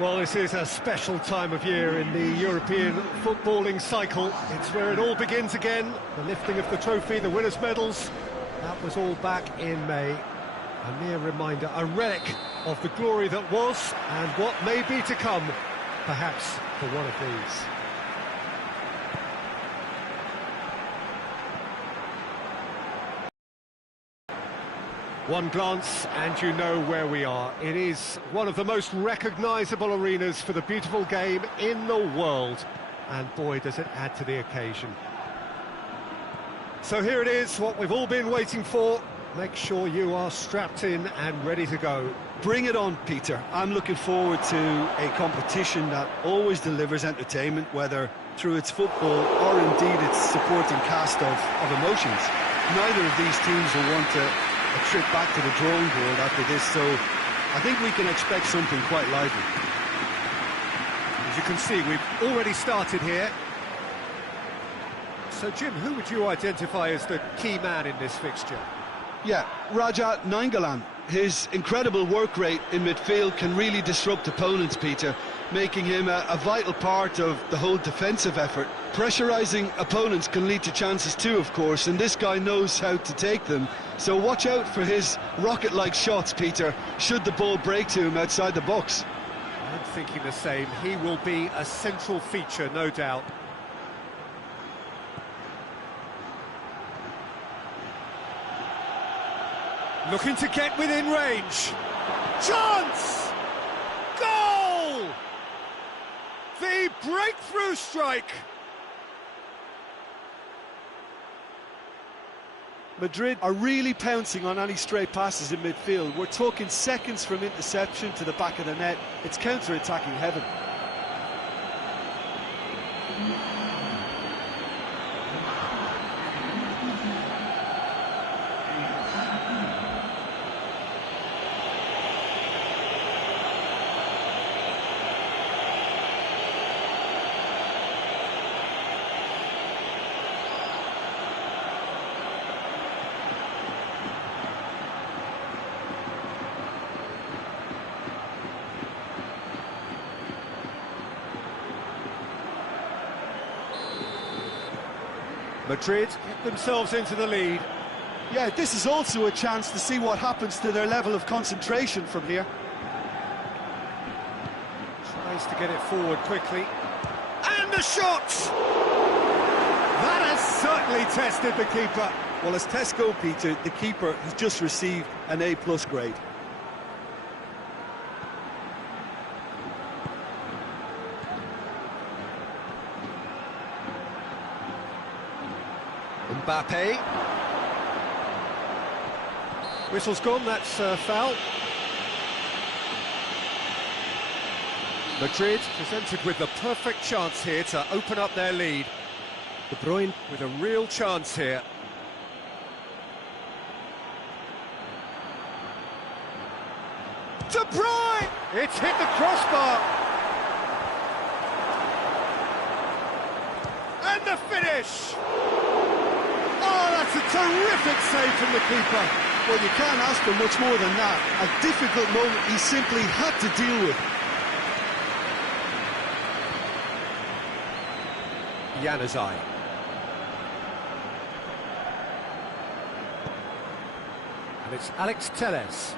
Well, this is a special time of year in the European footballing cycle. It's where it all begins again. The lifting of the trophy, the winners' medals. That was all back in May. A mere reminder, a relic of the glory that was and what may be to come, perhaps for one of these. One glance and you know where we are. It is one of the most recognisable arenas for the beautiful game in the world. And boy, does it add to the occasion. So here it is, what we've all been waiting for. Make sure you are strapped in and ready to go. Bring it on, Peter. I'm looking forward to a competition that always delivers entertainment, whether through its football or indeed its supporting cast of emotions. Neither of these teams will want a trip back to the drawing board after this, so I think we can expect something quite lively. As you can see, we've already started here. So, Jim, who would you identify as the key man in this fixture? Yeah, Raja Nainggolan. His incredible work rate in midfield can really disrupt opponents, Peter, making him a vital part of the whole defensive effort. Pressurising opponents can lead to chances too, of course, and this guy knows how to take them. So watch out for his rocket-like shots, Peter, should the ball break to him outside the box. I'm thinking the same. He will be a central feature, no doubt. Looking to get within range. Chance! Goal! The breakthrough strike! Madrid are really pouncing on any stray passes in midfield. We're talking seconds from interception to the back of the net. It's counter-attacking heaven. Madrid get themselves into the lead. Yeah, this is also a chance to see what happens to their level of concentration from here. Tries to get it forward quickly. And the shot! That has certainly tested the keeper. Well, as tests go, Peter, the keeper has just received an A+ grade. Mbappe. Whistle's gone, that's foul. Madrid presented with the perfect chance here to open up their lead. De Bruyne with a real chance here. De Bruyne! It's hit the crossbar. And the finish! Oh, that's a terrific save from the keeper. Well, you can't ask for much more than that. A difficult moment he simply had to deal with. Januzaj. And it's Alex Telles.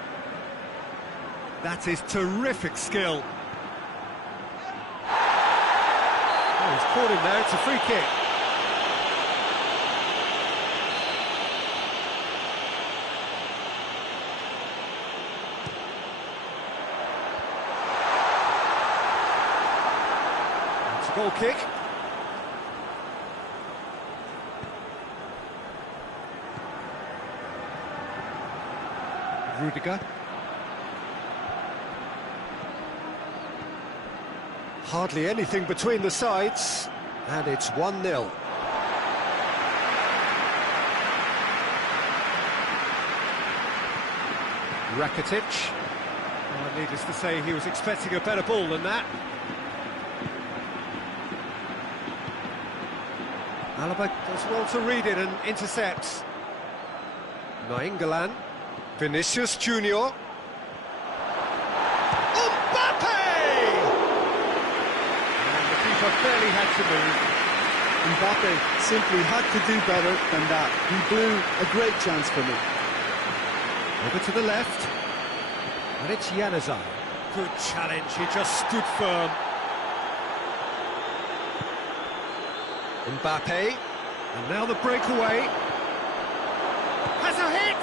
That is terrific skill. Oh, he's caught him there, it's a free kick. It's a goal kick. Rudiger. Hardly anything between the sides, and it's 1-0. Rakitic. Well, needless to say, he was expecting a better ball than that. Alaba does well to read it and intercepts. Nainggolan. Vinicius Junior. Mbappe! keeper barely had to move. Mbappe simply had to do better than that. He blew a great chance for me. Over to the left. And it's Januzaj. Good challenge, he just stood firm. Mbappe. And now the breakaway. Has a hit!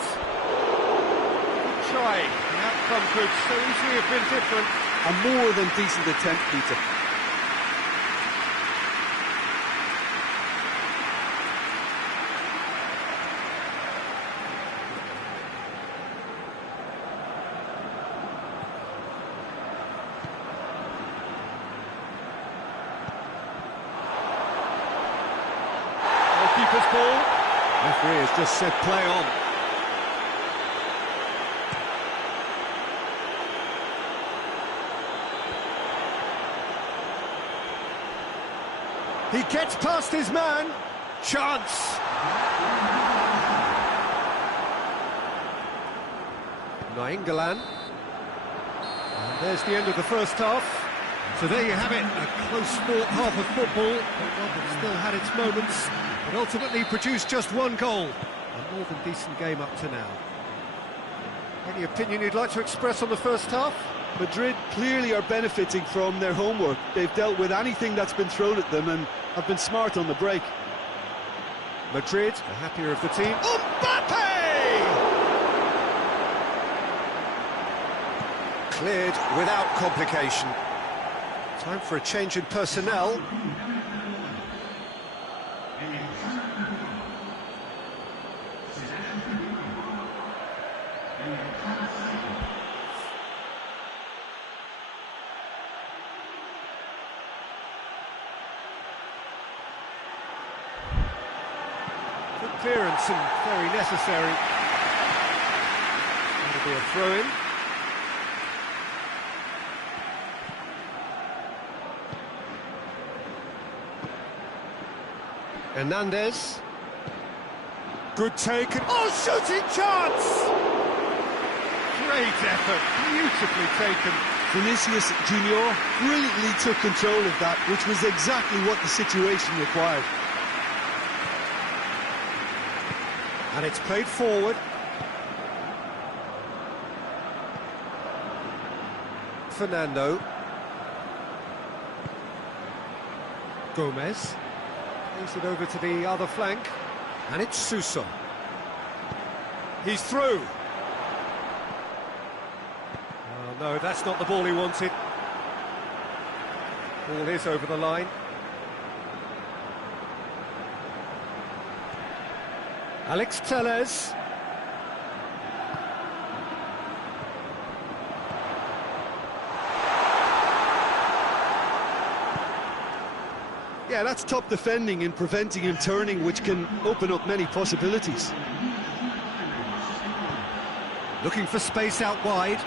Good try. The outcome could so easily have been different. A more than decent attempt, Peter. Keeper's ball. Referee has just said play on. He gets past his man. Chance. Nainggolan. And there's the end of the first half. So there you have it, a close-fought half of football, but one that still had its moments, but ultimately produced just one goal. A more than decent game up to now. Any opinion you'd like to express on the first half? Madrid clearly are benefiting from their homework. They've dealt with anything that's been thrown at them and have been smart on the break. Madrid, the happier of the team. Mbappe! Cleared without complication. Time for a change in personnel. Good clearance and very necessary. That'll be a throw-in. Hernandez. Good take. Oh, shooting chance! Great effort, beautifully taken. Vinicius Junior brilliantly took control of that, which was exactly what the situation required. And it's played forward. Fernando. Gomez. Plays it over to the other flank. And it's Suso. He's through. Oh, no, that's not the ball he wanted. Ball is over the line. Alex Telles. Yeah, that's top defending and preventing him turning, which can open up many possibilities. Looking for space out wide.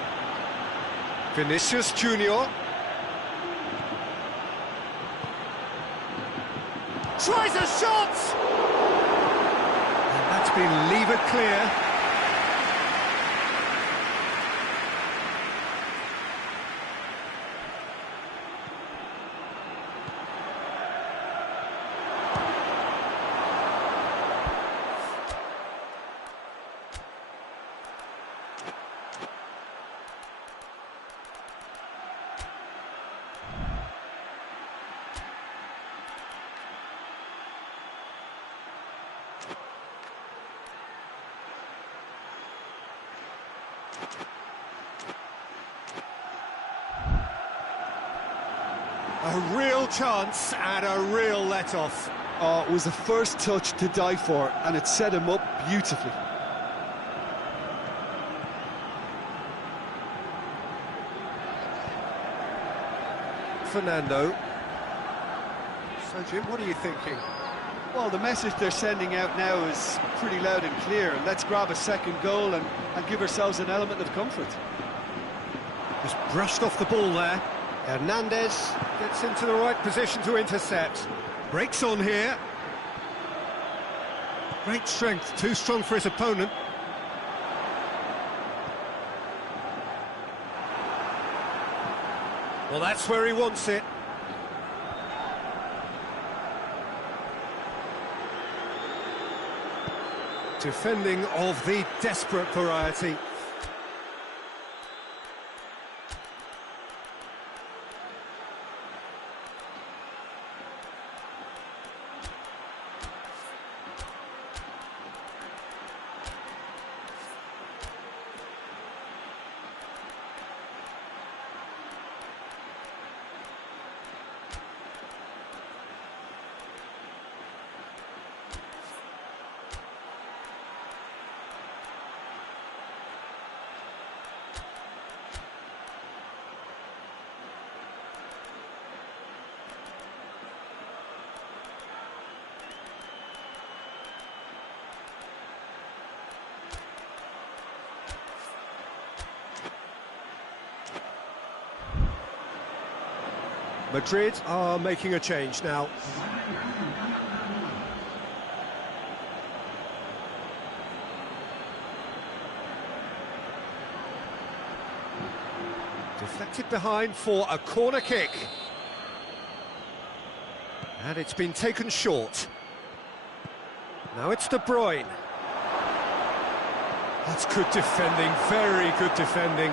Vinicius Junior. Tries a shot! And that's been levered clear. A real chance and a real let-off. Oh, it was the first touch to die for, and it set him up beautifully. Fernando. So, Jim, what are you thinking? Well, the message they're sending out now is pretty loud and clear. Let's grab a second goal and give ourselves an element of comfort. Just brushed off the ball there. Hernandez gets into the right position to intercept. Breaks on here. Great strength, too strong for his opponent. Well, that's where he wants it. Defending of the desperate variety. Madrid are making a change now. Deflected behind for a corner kick. And it's been taken short. Now it's De Bruyne. That's good defending, very good defending.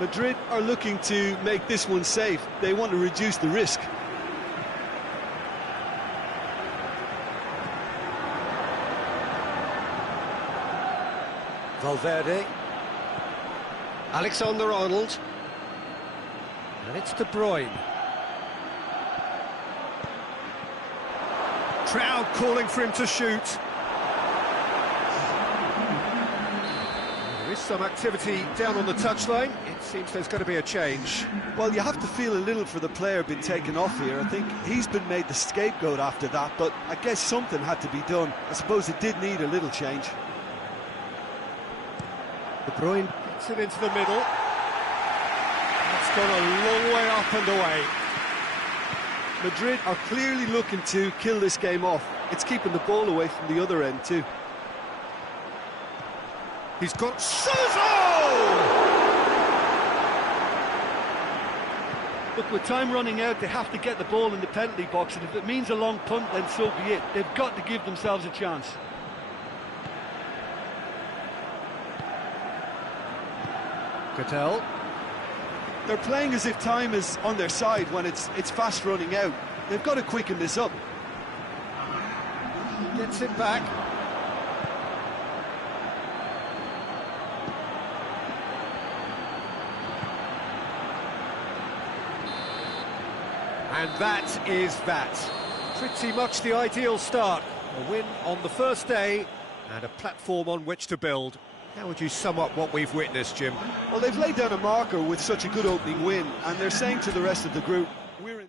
Madrid are looking to make this one safe. They want to reduce the risk. Valverde. Alexander-Arnold. And it's De Bruyne. Crowd calling for him to shoot. There is some activity down on the touchline. It seems there's going to be a change. Well, you have to feel a little for the player being taken off here. I think he's been made the scapegoat after that, but I guess something had to be done. I suppose it did need a little change. De Bruyne gets it into the middle. That's gone a long way up and away. Madrid are clearly looking to kill this game off. It's keeping the ball away from the other end too. He's got Suso! Look, with time running out, they have to get the ball in the penalty box, and if it means a long punt, then so be it. They've got to give themselves a chance. Cattell. They're playing as if time is on their side when it's fast running out. They've got to quicken this up. Gets it back. And that is that. Pretty much the ideal start. A win on the first day and a platform on which to build. How would you sum up what we've witnessed, Jim? Well, they've laid down a marker with such a good opening win, and they're saying to the rest of the group, we're in...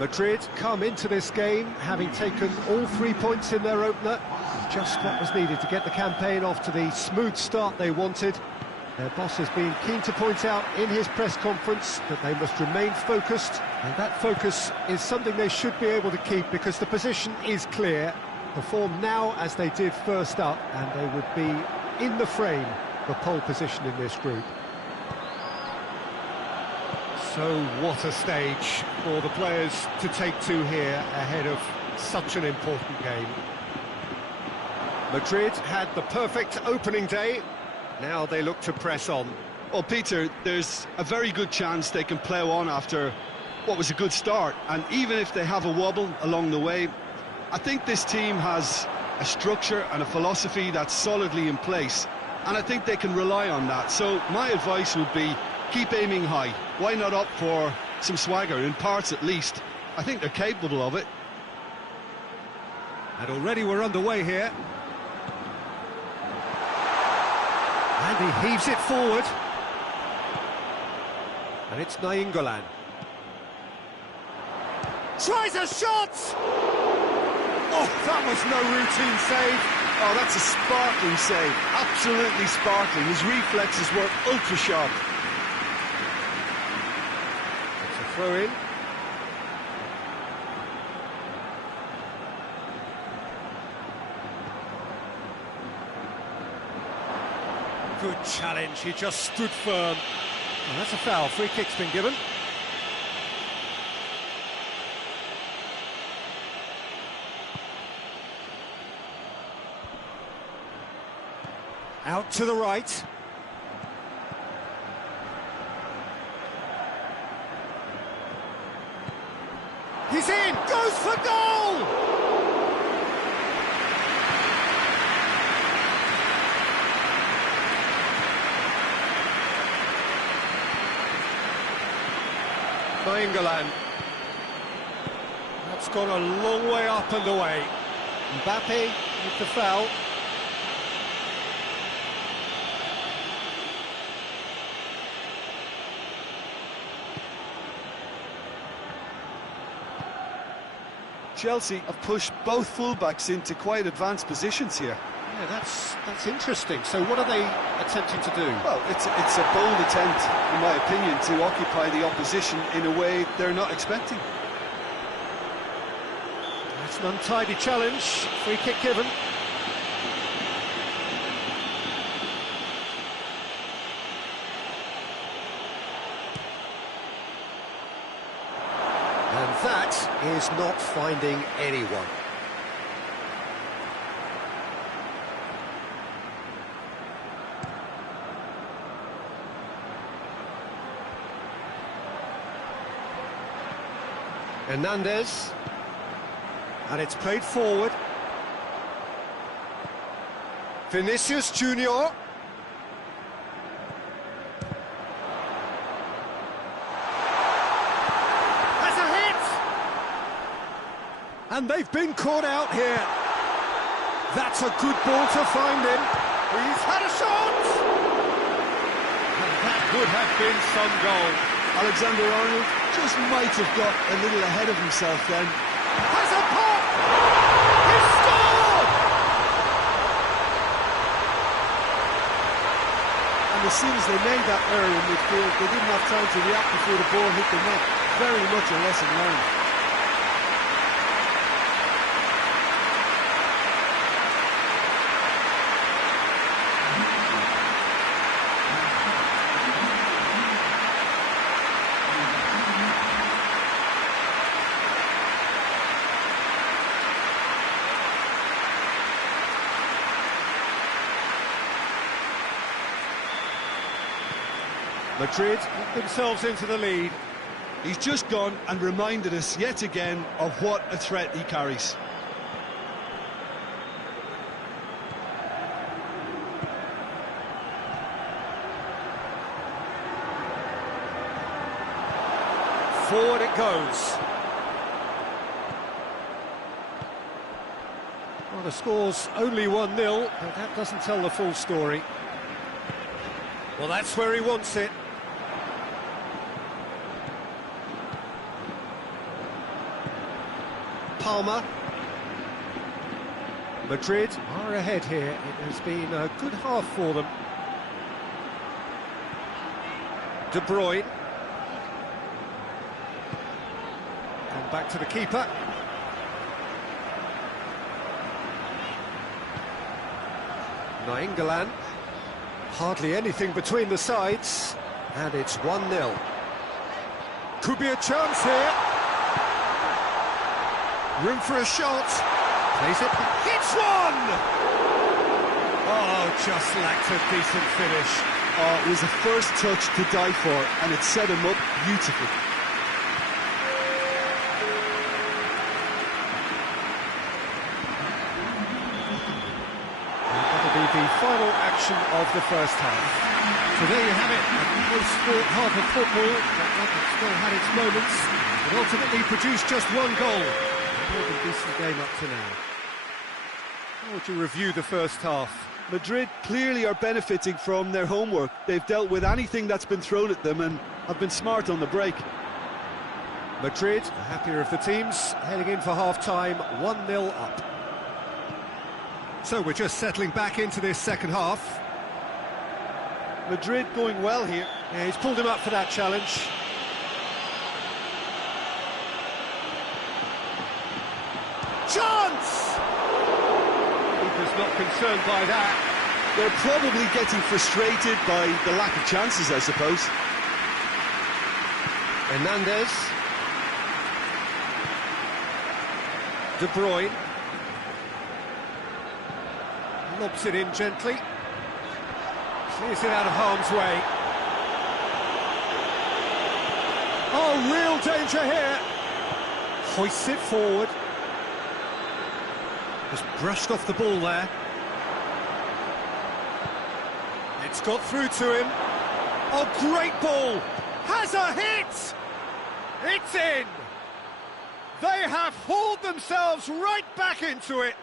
Madrid come into this game having taken all 3 points in their opener. Just what was needed to get the campaign off to the smooth start they wanted. Their boss has been keen to point out in his press conference that they must remain focused, and that focus is something they should be able to keep because the position is clear. Perform now as they did first up, and they would be in the frame for pole position in this group. So what a stage for the players to take to here ahead of such an important game. Madrid had the perfect opening day, Now they look to press on. Well, Peter, there's a very good chance they can plough on after what was a good start. And even if they have a wobble along the way, I think this team has a structure and a philosophy that's solidly in place. And I think they can rely on that. So my advice would be, keep aiming high. Why not opt for some swagger, in parts at least? I think they're capable of it. And already we're underway here. And he heaves it forward. And it's Nainggolan. Tries a shot! Oh, that was no routine save. Oh, that's a sparkling save. Absolutely sparkling. His reflexes were ultra sharp. It's a throw-in. Good challenge, he just stood firm. Oh, that's a foul, free kick's been given. Out to the right. He's in, goes for goal! Nainggolan. That's gone a long way up and away. Mbappe with the foul. Chelsea have pushed both fullbacks into quite advanced positions here. Yeah, that's interesting. So what are they attempting to do? Well, it's a bold attempt, in my opinion, to occupy the opposition in a way they're not expecting. That's an untidy challenge. Free kick given. And that is not finding anyone. Hernandez, and it's played forward. Vinicius Junior. Has a hit! And they've been caught out here. That's a good ball to find him. He's had a shot! And that would have been some goal. Alexander-Arnold just might have got a little ahead of himself then. Has a pop! He scored! And as soon as they made that error in midfield, they didn't have time to react before the ball hit the net. Very much a lesson learned. Madrid put themselves into the lead. He's just gone and reminded us yet again of what a threat he carries. Forward it goes. Well, the score's only 1-0, but that doesn't tell the full story. Well, that's where he wants it. Palmer. Madrid are ahead here. It has been a good half for them. De Bruyne. And back to the keeper. Nainggolan. Hardly anything between the sides. And it's 1-0. Could be a chance here. Room for a shot. Plays it. Hits one! Oh, just lacked a decent finish. Oh, it was a first touch to die for, and it set him up beautifully. That'll be the final action of the first half. So there you have it, a post-sport half of football that still had its moments, but ultimately produced just one goal. More than decent game up to now. How would you review the first half? Madrid clearly are benefiting from their homework. They've dealt with anything that's been thrown at them and have been smart on the break. Madrid, the happier of the teams, heading in for half-time, 1-0 up. So we're just settling back into this second half. Madrid going well here. Yeah, he's pulled him up for that challenge. Chance! Keeper's not concerned by that. They're probably getting frustrated by the lack of chances, I suppose. Hernandez. De Bruyne. Lobs it in gently. Clears it out of harm's way. Oh, real danger here. Hoists it forward. Just brushed off the ball there. It's got through to him. Oh, great ball! Has a hit! It's in! They have hauled themselves right back into it.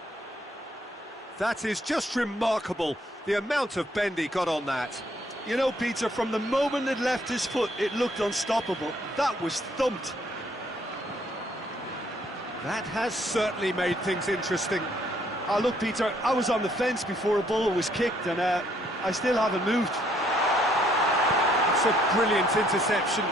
That is just remarkable, the amount of bend he got on that. You know, Peter, from the moment it left his foot, it looked unstoppable. That was thumped. That has certainly made things interesting. Oh, look, Peter, I was on the fence before a ball was kicked, and I still haven't moved. It's a brilliant interception.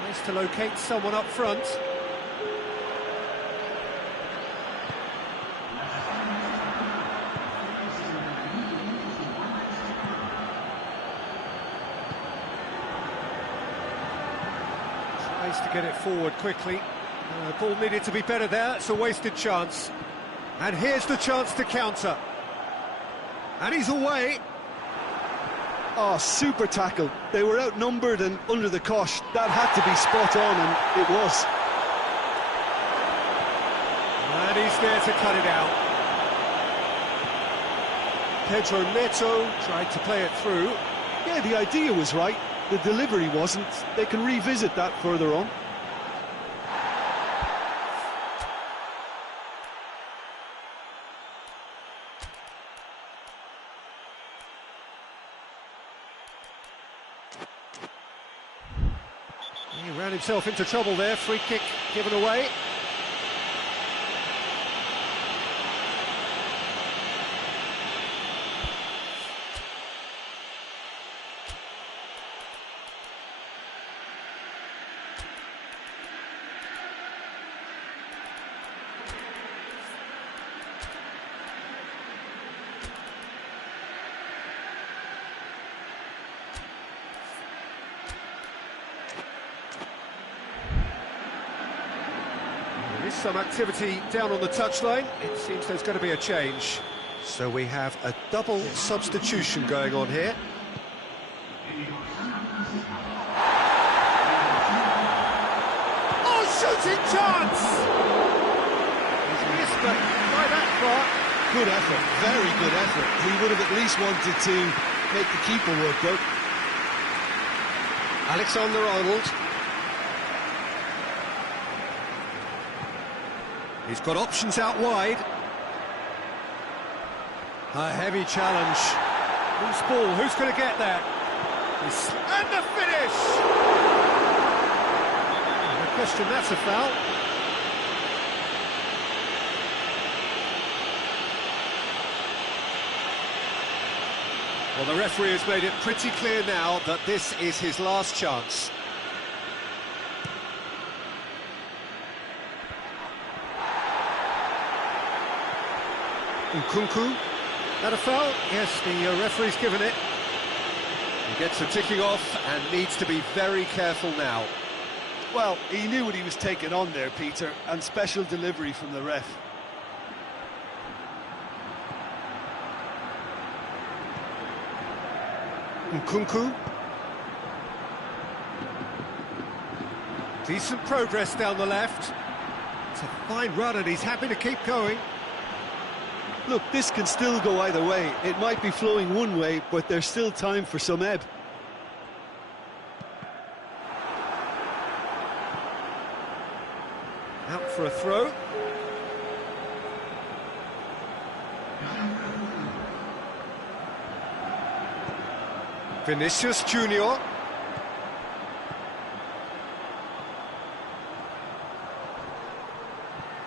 Tries to locate someone up front. To get it forward quickly. The ball needed to be better there. It's a wasted chance. And here's the chance to counter. And he's away. Oh, super tackle. They were outnumbered and under the cosh. That had to be spot on, and it was. And he's there to cut it out. Pedro Neto tried to play it through. Yeah, the idea was right. The delivery wasn't. They can revisit that further on. He ran himself into trouble there. Free kick given away. Some activity down on the touchline. It seems there's going to be a change. So we have a double substitution going on here. Oh, shooting chance! He's missed it by that far. Good effort, very good effort. He would have at least wanted to make the keeper work, though. Alexander-Arnold. He's got options out wide. A heavy challenge. Loose ball, who's going to get that? And the finish! No question, that's a foul. Well, the referee has made it pretty clear now that this is his last chance. Nkunku, that a foul? Yes, the referee's given it. He gets the ticking off and needs to be very careful now. Well, he knew what he was taking on there, Peter, and special delivery from the ref. Nkunku. Decent progress down the left. It's a fine run and he's happy to keep going. Look, this can still go either way. It might be flowing one way, but there's still time for some ebb. Out for a throw. Vinicius Junior.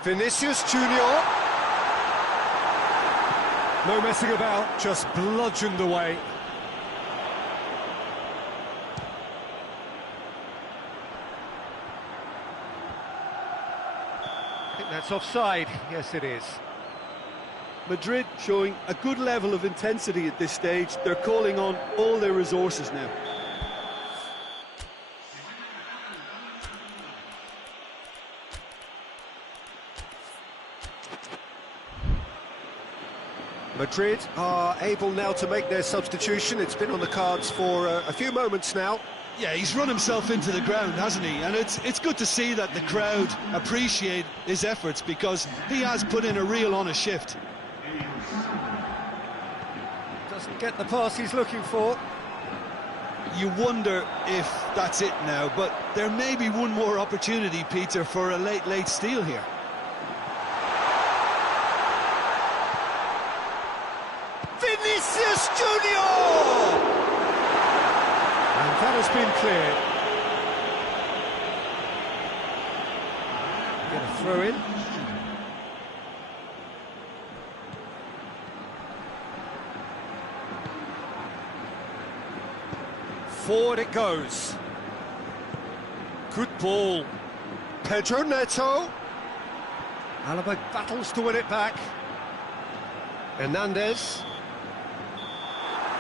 Vinicius Junior. No messing about, just bludgeoned away. I think that's offside. Yes, it is. Madrid showing a good level of intensity at this stage. They're calling on all their resources now. Madrid are able now to make their substitution. It's been on the cards for a few moments now. Yeah, he's run himself into the ground, hasn't he? And it's good to see that the crowd appreciate his efforts, because he has put in a real honest shift. Doesn't get the pass he's looking for. You wonder if that's it now, but there may be one more opportunity, Peter, for a late steal here. Vinicius Junior! And that has been cleared. Get a throw in. Forward it goes. Good ball. Pedro Neto. Alaba battles to win it back. Hernandez.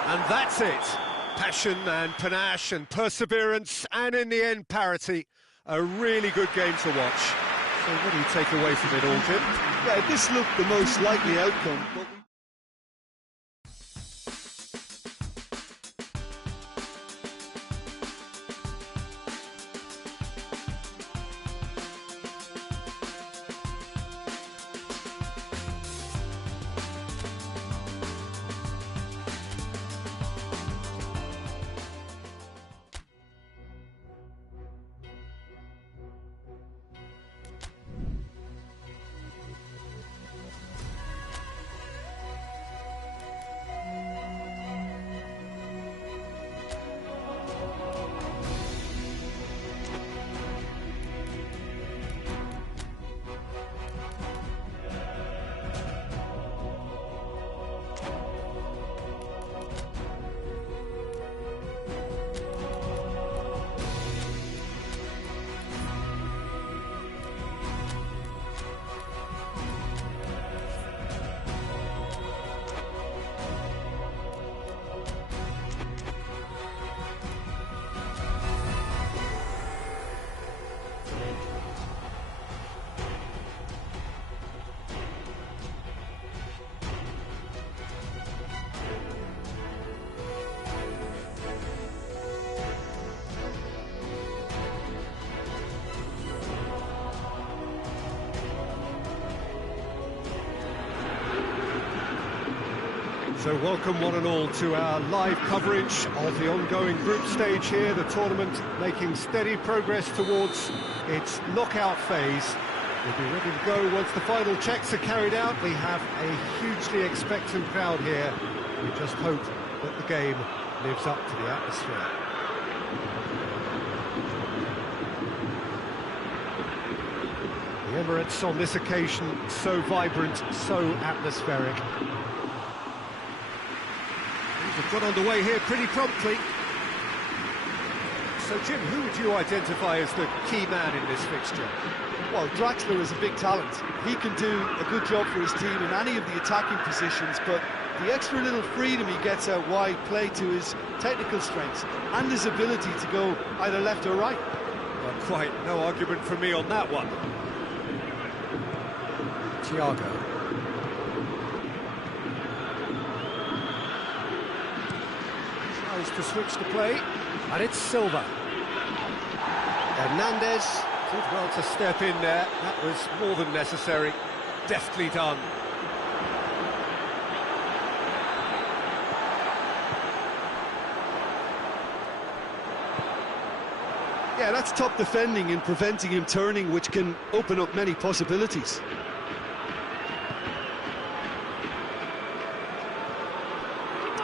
And that's it. Passion and panache and perseverance, and in the end, parity. A really good game to watch. So what do you take away from it all, Jim? Yeah, this looked the most likely outcome. But So welcome one and all to our live coverage of the ongoing group stage here, the tournament making steady progress towards its knockout phase. We'll be ready to go once the final checks are carried out. We have a hugely expectant crowd here. We just hope that the game lives up to the atmosphere. The Emirates on this occasion so vibrant, so atmospheric. We've got underway here pretty promptly. So, Jim, who would you identify as the key man in this fixture? well, Draxler is a big talent. He can do a good job for his team in any of the attacking positions, but The extra little freedom he gets out wide play to his technical strengths and his ability to go either left or right. Well, quite no argument from me on that one. Thiago. Tries to switch the play, and it's Silva. Hernandez did well to step in there. That was more than necessary. Deftly done. Yeah, that's top defending and preventing him turning, which can open up many possibilities.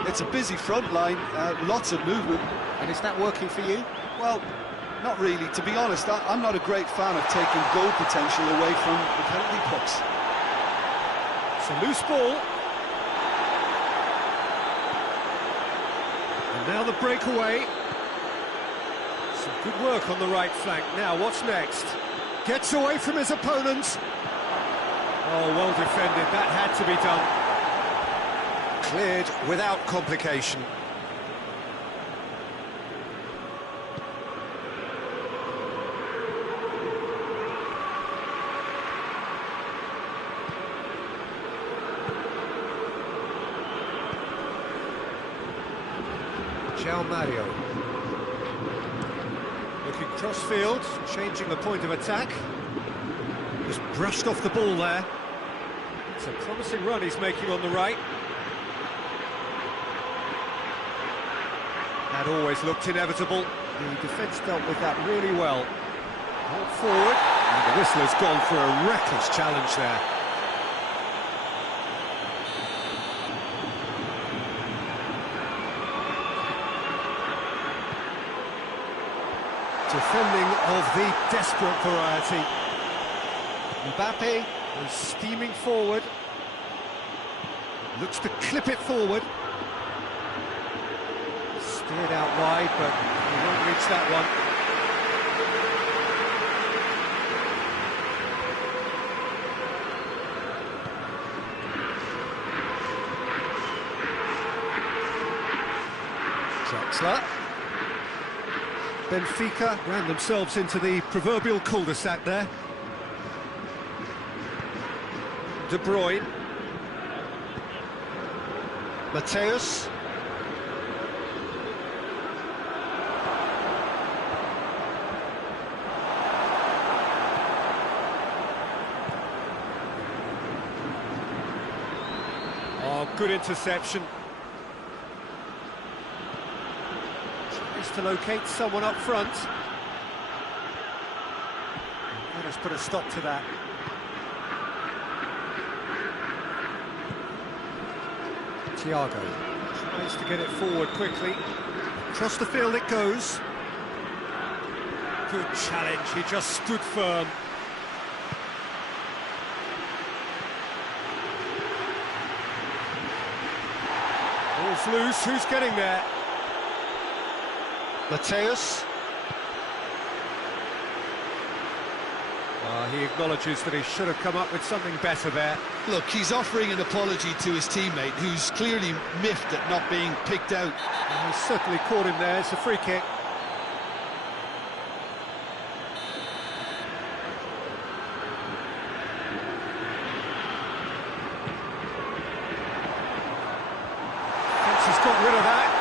It's a busy front line, lots of movement. And is that working for you? Well, not really. To be honest, I'm not a great fan of taking goal potential away from the penalty box. It's a loose ball. And now the breakaway. Some good work on the right flank. Now, what's next? Gets away from his opponents. Oh, well defended. That had to be done. Cleared without complication. Mario. Looking cross-field, changing the point of attack. Just brushed off the ball there. It's a promising run he's making on the right. That always looked inevitable. The defence dealt with that really well. Ball forward, and the whistler's gone for a reckless challenge there. Defending of the desperate variety. Mbappe is steaming forward. Looks to clip it forward. Steered out wide, but he won't reach that one. Draxler. Benfica ran themselves into the proverbial cul-de-sac there. De Bruyne. Mateus. Oh, good interception. To locate someone up front. Let us put a stop to that. Thiago tries to get it forward quickly. Across the field it goes. Good challenge, he just stood firm. Ball's loose, who's getting there? Mateus. He acknowledges that he should have come up with something better there. Look, he's offering an apology to his teammate, who's clearly miffed at not being picked out. He's certainly caught him there. It's a free kick. He's got rid of that.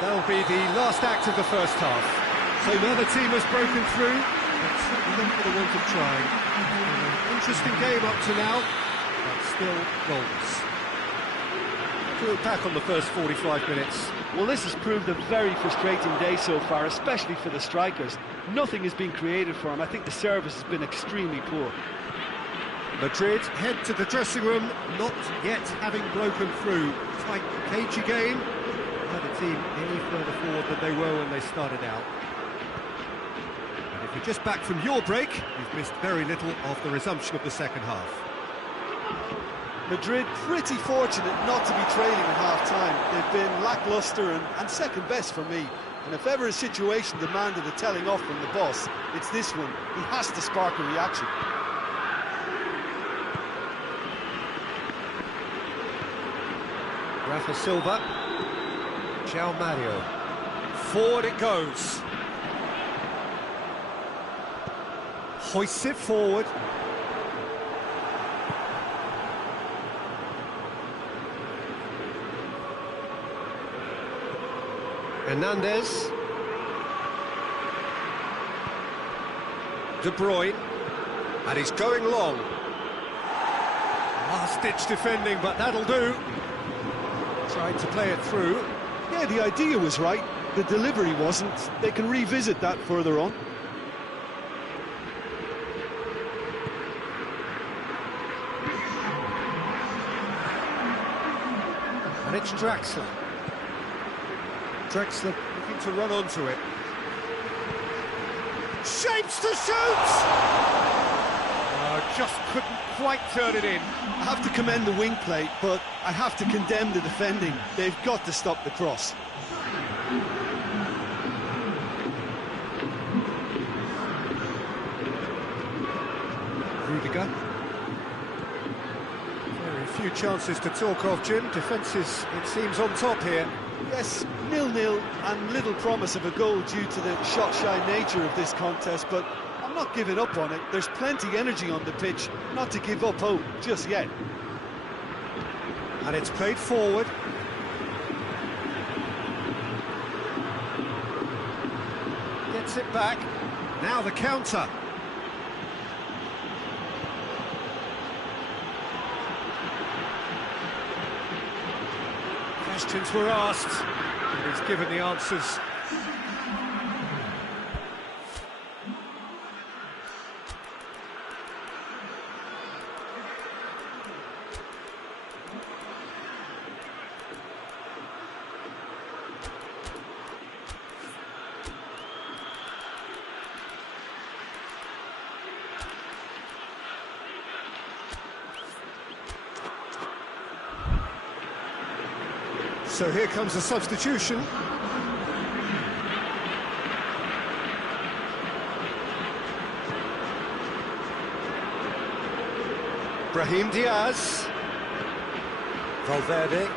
That'll be the last act of the first half. So now the team has broken through, but certainly not for the want of trying. An interesting game up to now, but still goals. To look back on the first 45 minutes. Well, this has proved a very frustrating day so far, especially for the strikers. Nothing has been created for them. I think the service has been extremely poor. Madrid head to the dressing room, not yet having broken through. Tight, cagey game. The team any further forward than they were when they started out. And if you're just back from your break, you've missed very little of the resumption of the second half. Madrid pretty fortunate not to be trailing at half-time. They've been lacklustre and second best for me. And if ever a situation demanded a telling off from the boss, it's this one. He has to spark a reaction. Rafa Silva. João Mario. Forward it goes. Hoists it forward. Hernandez. De Bruyne. And he's going long. Last-ditch defending, but that'll do. Tried to play it through. Yeah, the idea was right. The delivery wasn't. They can revisit that further on. And it's Draxler. Draxler looking to run onto it. Shapes to shoot! Just couldn't quite turn it in. I have to commend the wing play, but I have to condemn the defending. They've got to stop the cross. Rudiger. Very few chances to talk of, Jim. Defence is, it seems, on top here. Yes, 0-0 and little promise of a goal due to the shot-shy nature of this contest, but I'm not giving up on it. There's plenty energy on the pitch, not to give up hope just yet. And it's played forward. Gets it back. Now the counter. Questions were asked, and he's given the answers. So here comes a substitution. Brahim Diaz. Valverde.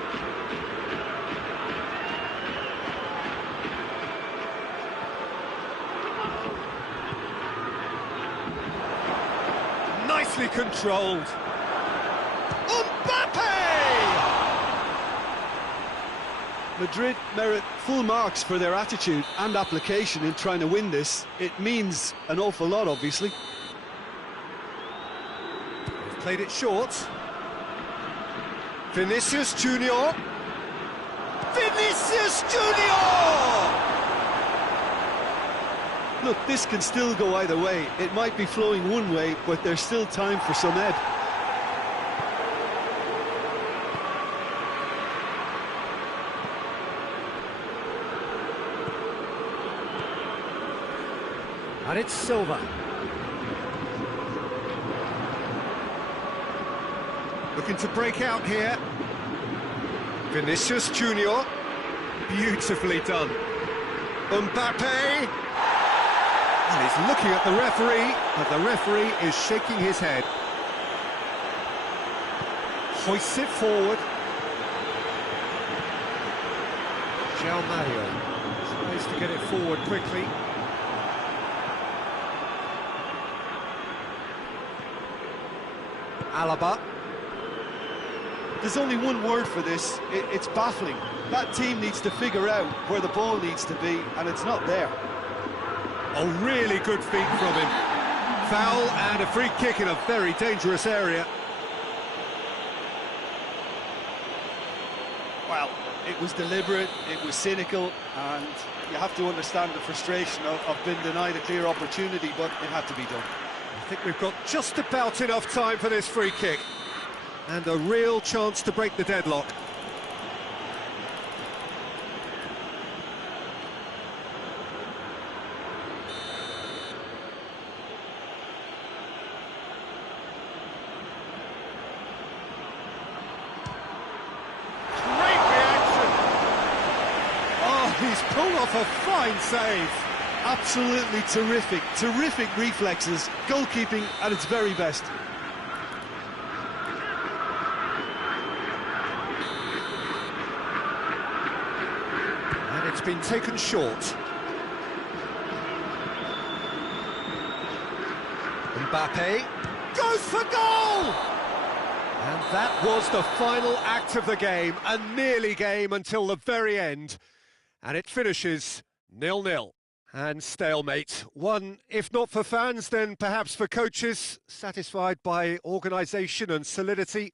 Nicely controlled. Madrid merit full marks for their attitude and application in trying to win this. It means an awful lot, obviously. They've played it short. Vinicius Junior. Vinicius Junior! Look, this can still go either way. It might be flowing one way, but there's still time for some ebb. And it's Silva. Looking to break out here. Vinicius Junior. Beautifully done. Mbappe. And he's looking at the referee, but the referee is shaking his head. Hoists it forward. João Mario tries to get it forward quickly. Alaba. There's only one word for this. It's baffling. That team needs to figure out where the ball needs to be, and it's not there. A really good feat from him. Foul and a free kick in a very dangerous area. Well, it was deliberate, it was cynical, and you have to understand the frustration of being denied a clear opportunity, but it had to be done. I think we've got just about enough time for this free kick. And a real chance to break the deadlock. Great reaction! Oh, he's pulled pull off a fine save. Absolutely terrific reflexes, goalkeeping at its very best. And it's been taken short. Mbappe goes for goal! And that was the final act of the game, a nearly game until the very end. And it finishes 0-0. And stalemate. One, if not for fans, then perhaps for coaches, satisfied by organisation and solidity.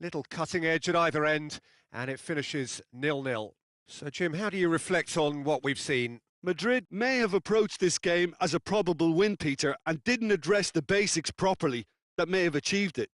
Little cutting edge at either end, and it finishes 0-0. So, Jim, how do you reflect on what we've seen? Madrid may have approached this game as a probable win, Peter, and didn't address the basics properly that may have achieved it.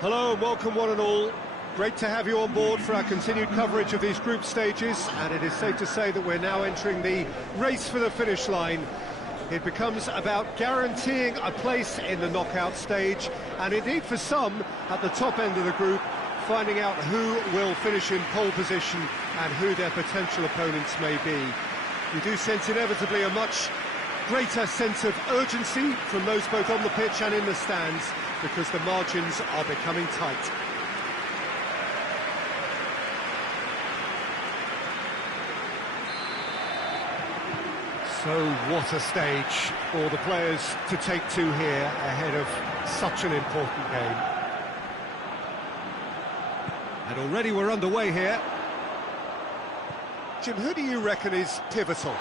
Hello and welcome one and all. Great to have you on board for our continued coverage of these group stages, and it is safe to say that we're now entering the race for the finish line. It becomes about guaranteeing a place in the knockout stage, and indeed for some, at the top end of the group, finding out who will finish in pole position and who their potential opponents may be. You do sense inevitably a much greater sense of urgency from those both on the pitch and in the stands, because the margins are becoming tight. So what a stage for the players to take to here ahead of such an important game. And already we're underway here. Jim, who do you reckon is pivotal?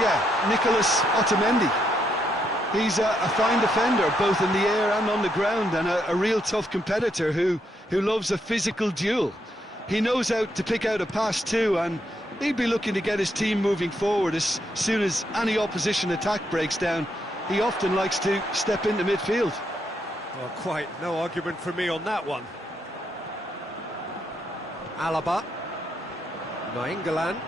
Yeah, Nicolas Otamendi. He's a fine defender, both in the air and on the ground, and a real tough competitor who loves a physical duel. He knows how to pick out a pass too, and he'd be looking to get his team moving forward as soon as any opposition attack breaks down. He often likes to step into midfield. Well, quite no argument from me on that one. Alaba. Nainggolan.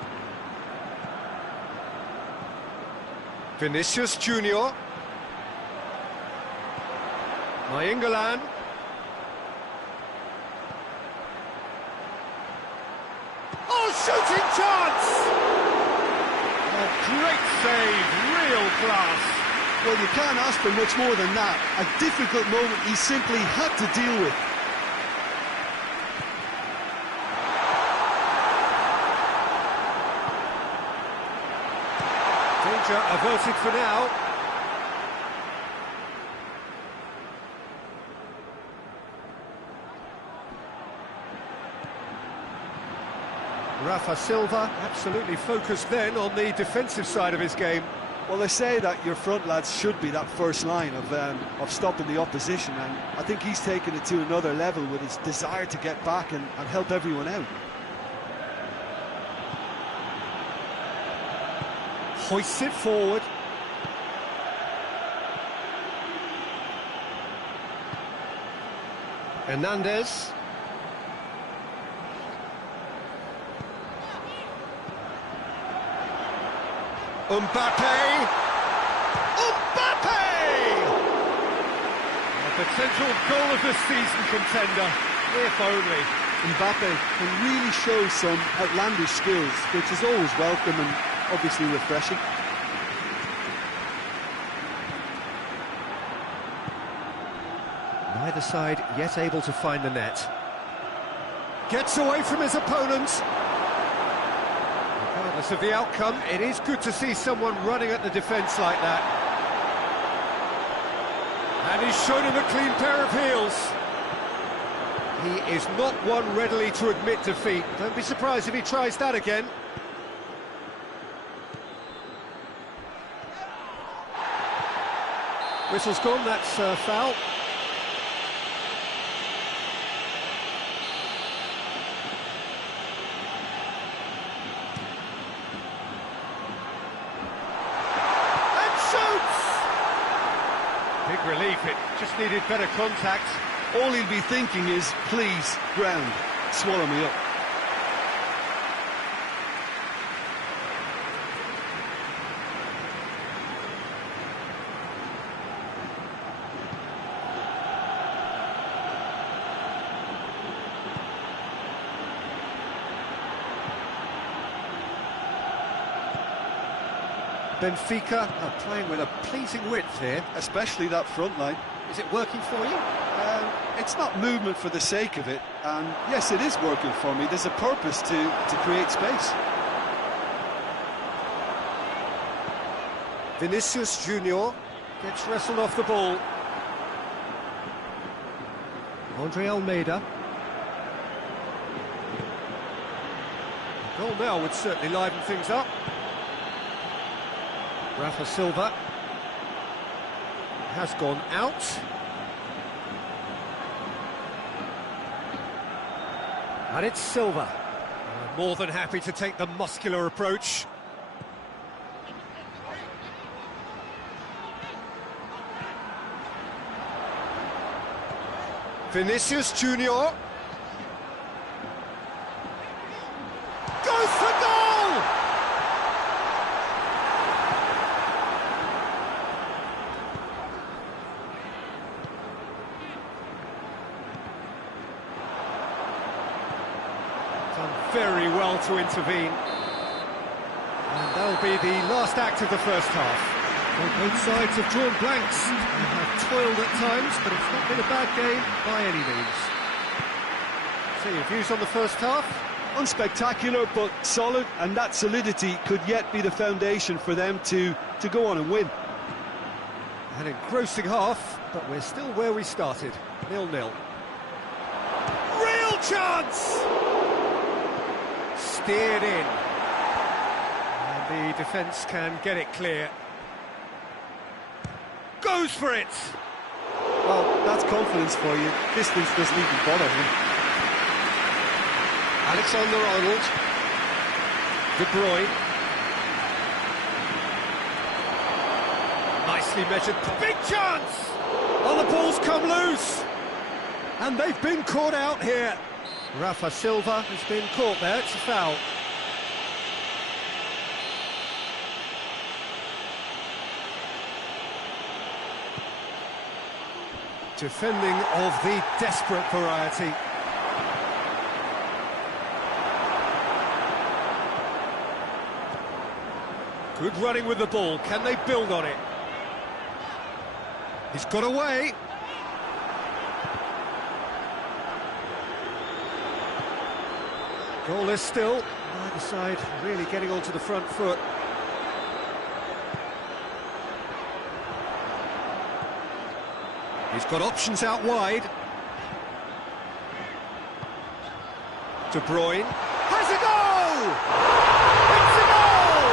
Vinicius Junior. Nainggolan. Oh, shooting chance! A great save, real class. Well, you can't ask for much more than that. A difficult moment he simply had to deal with. Danger averted for now. Rafa Silva absolutely focused then on the defensive side of his game. Well, they say that your front lads should be that first line of stopping the opposition, and I think he's taken it to another level with his desire to get back and help everyone out. Hoists it forward. Hernandez. Mbappe! Mbappe! A potential goal of the season contender, if only. Mbappe can really show some outlandish skills, which is always welcome and obviously refreshing. Neither side yet able to find the net. Gets away from his opponent. Regardless of the outcome, it is good to see someone running at the defence like that. And he's shown him a clean pair of heels. He is not one readily to admit defeat. Don't be surprised if he tries that again. Whistle's gone, that's foul. Big relief, it just needed better contact. All he'll be thinking is, please, ground, swallow me up. Benfica are playing with a pleasing width here. Especially that front line. Is it working for you? It's not movement for the sake of it, and yes, it is working for me. There's a purpose to create space. Vinicius Junior gets wrestled off the ball. Andre Almeida. A goal now would certainly liven things up. Rafa Silva has gone out. And it's Silva. More than happy to take the muscular approach. Vinicius Junior. Goes for goal! Done very well to intervene. And that'll be the last act of the first half. Well, both sides have drawn blanks and have toiled at times, but it's not been a bad game by any means. So your views on the first half? Unspectacular, but solid, and that solidity could yet be the foundation for them to go on and win. An engrossing half, but we're still where we started, 0-0. Real chance! Steered in. And the defence can get it clear. Goes for it! Well, that's confidence for you. Distance doesn't even bother him. Alexander-Arnold. De Bruyne. Nicely measured. Big chance! Oh, the ball's come loose! And they've been caught out here. Rafa Silva has been caught there. It's a foul. Defending of the desperate variety. Good running with the ball. Can they build on it? He's got away. Goalless still. Neither side really getting onto the front foot. He's got options out wide. De Bruyne has a goal! It's a goal!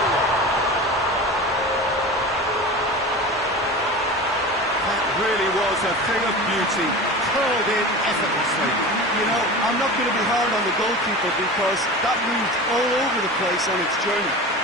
That really was a thing of beauty, curled in effortlessly. You know, I'm not going to be hard on the goalkeeper because that moved all over the place on its journey.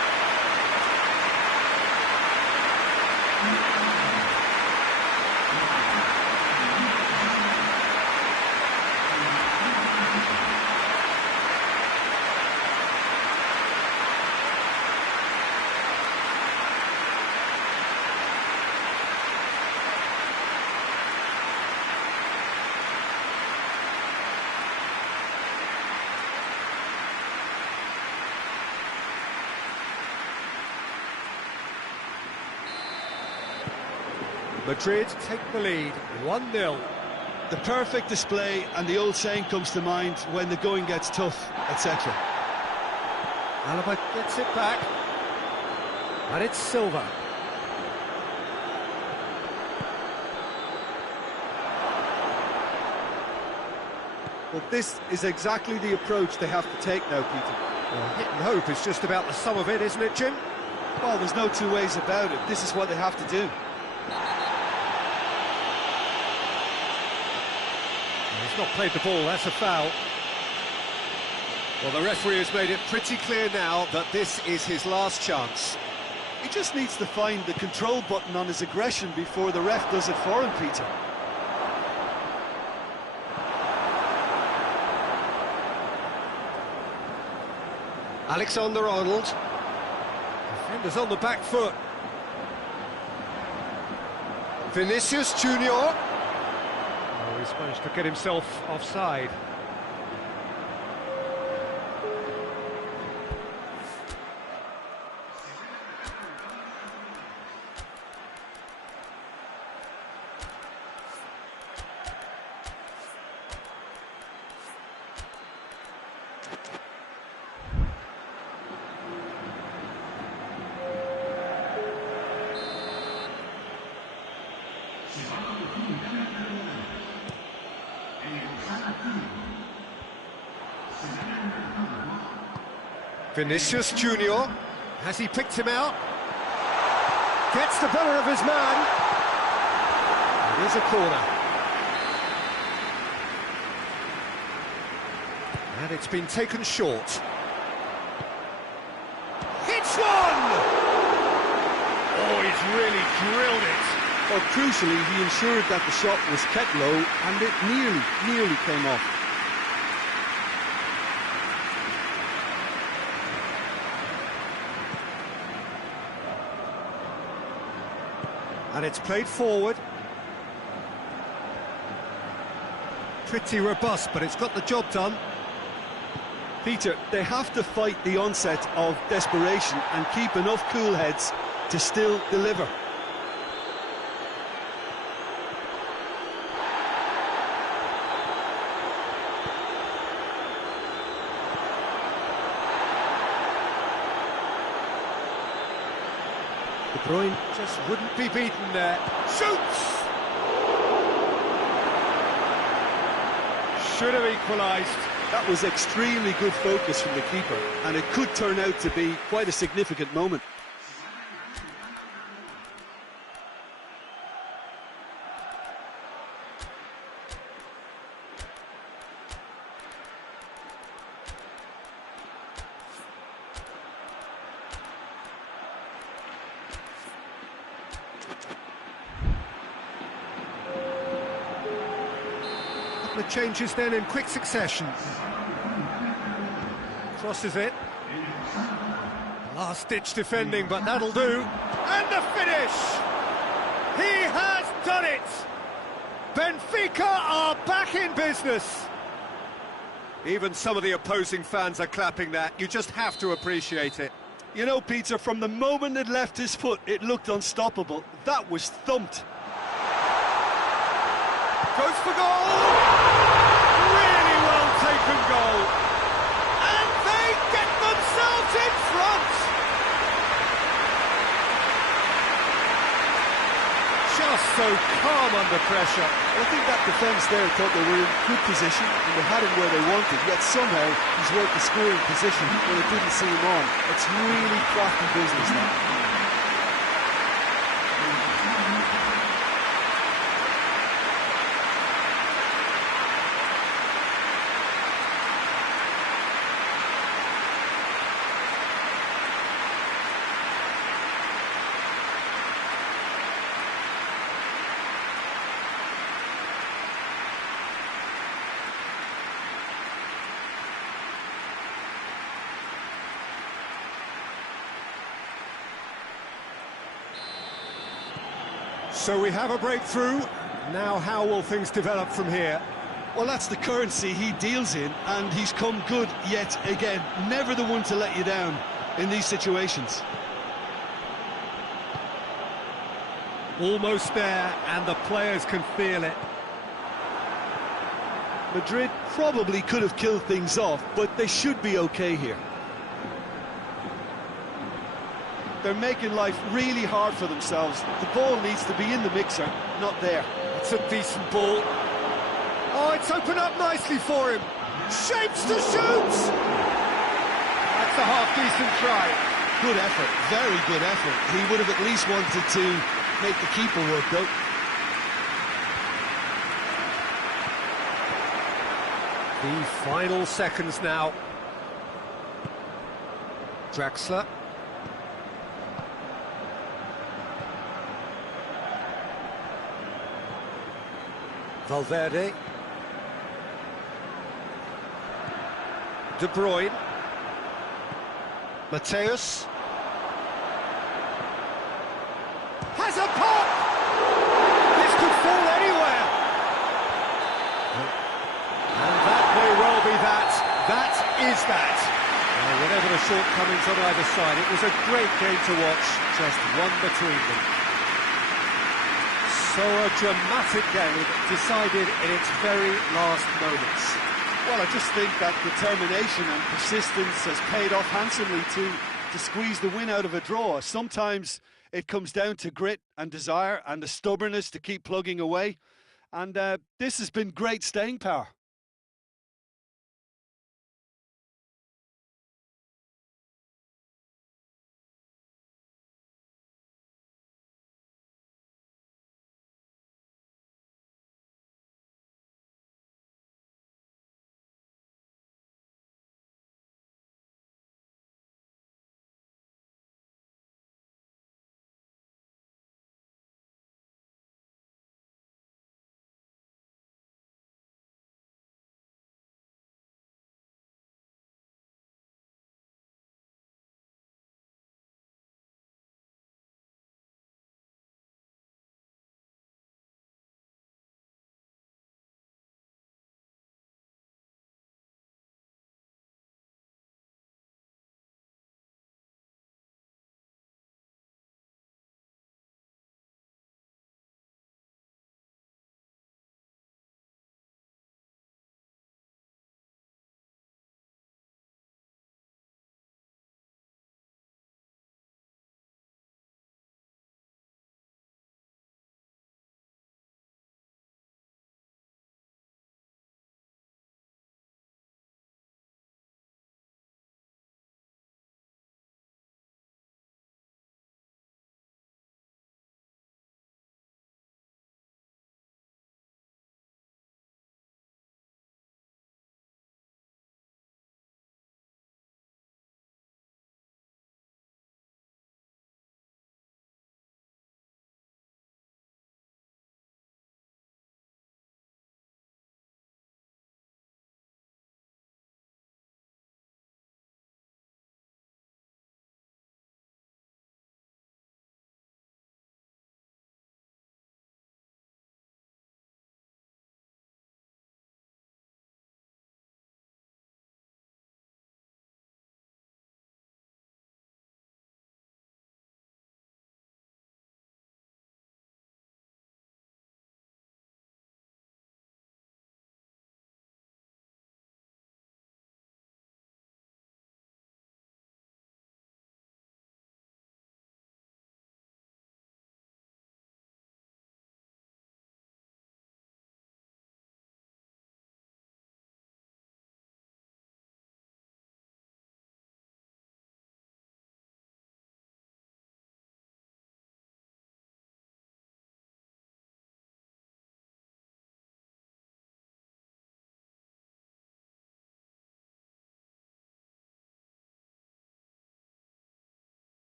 Madrid take the lead, 1-0. The perfect display, and the old saying comes to mind, when the going gets tough, etc. Alaba gets it back. And it's Silva. Well, this is exactly the approach they have to take now, Peter. Well, hit and hope is just about the sum of it, isn't it, Jim? Well, there's no two ways about it. This is what they have to do. He's not played the ball, that's a foul. Well, the referee has made it pretty clear now that this is his last chance. He just needs to find the control button on his aggression before the ref does it for him, Peter. Alexander-Arnold. Defenders on the back foot. Vinicius Junior. Oh, he's managed to get himself offside. Vinicius Junior, has he picked him out? Gets the better of his man. It is a corner. And it's been taken short. Hits one! Oh, he's really drilled it. Well, crucially, he ensured that the shot was kept low and it nearly came off. And it's played forward. Pretty robust, but it's got the job done. Peter, they have to fight the onset of desperation and keep enough cool heads to still deliver. De Bruyne just wouldn't be beaten there. Shoots! Should have equalised. That was extremely good focus from the keeper, and it could turn out to be quite a significant moment. The changes then in quick succession. Crosses it. Last-ditch defending, but that'll do. And the finish! He has done it! Benfica are back in business. Even some of the opposing fans are clapping that. You just have to appreciate it. You know, Peter, from the moment it left his foot, it looked unstoppable. That was thumped. Goes for goal! Really well taken goal. And they get themselves in front! Just so calm under pressure. I think that defence there thought they were in good position and they had him where they wanted, yet somehow he's worked the scoring position when it didn't see him on. It's really crafty business now. So we have a breakthrough. Now how will things develop from here? Well, that's the currency he deals in, and he's come good yet again. Never the one to let you down in these situations. Almost there, and the players can feel it. Madrid probably could have killed things off, but they should be okay here. They're making life really hard for themselves. The ball needs to be in the mixer, not there. It's a decent ball. Oh, it's opened up nicely for him. Shapes to shoot! That's a half-decent try. Good effort, very good effort. He would have at least wanted to make the keeper work, though. The final seconds now. Draxler. Valverde. De Bruyne. Mateus. Has a pop! This could fall anywhere. And that may well be that. That is that. Whatever the shortcomings on either side, it was a great game to watch. Just one between them. So a dramatic game decided in its very last moments. Well, I just think that determination and persistence has paid off handsomely to squeeze the win out of a draw. Sometimes it comes down to grit and desire and the stubbornness to keep plugging away. And this has been great staying power.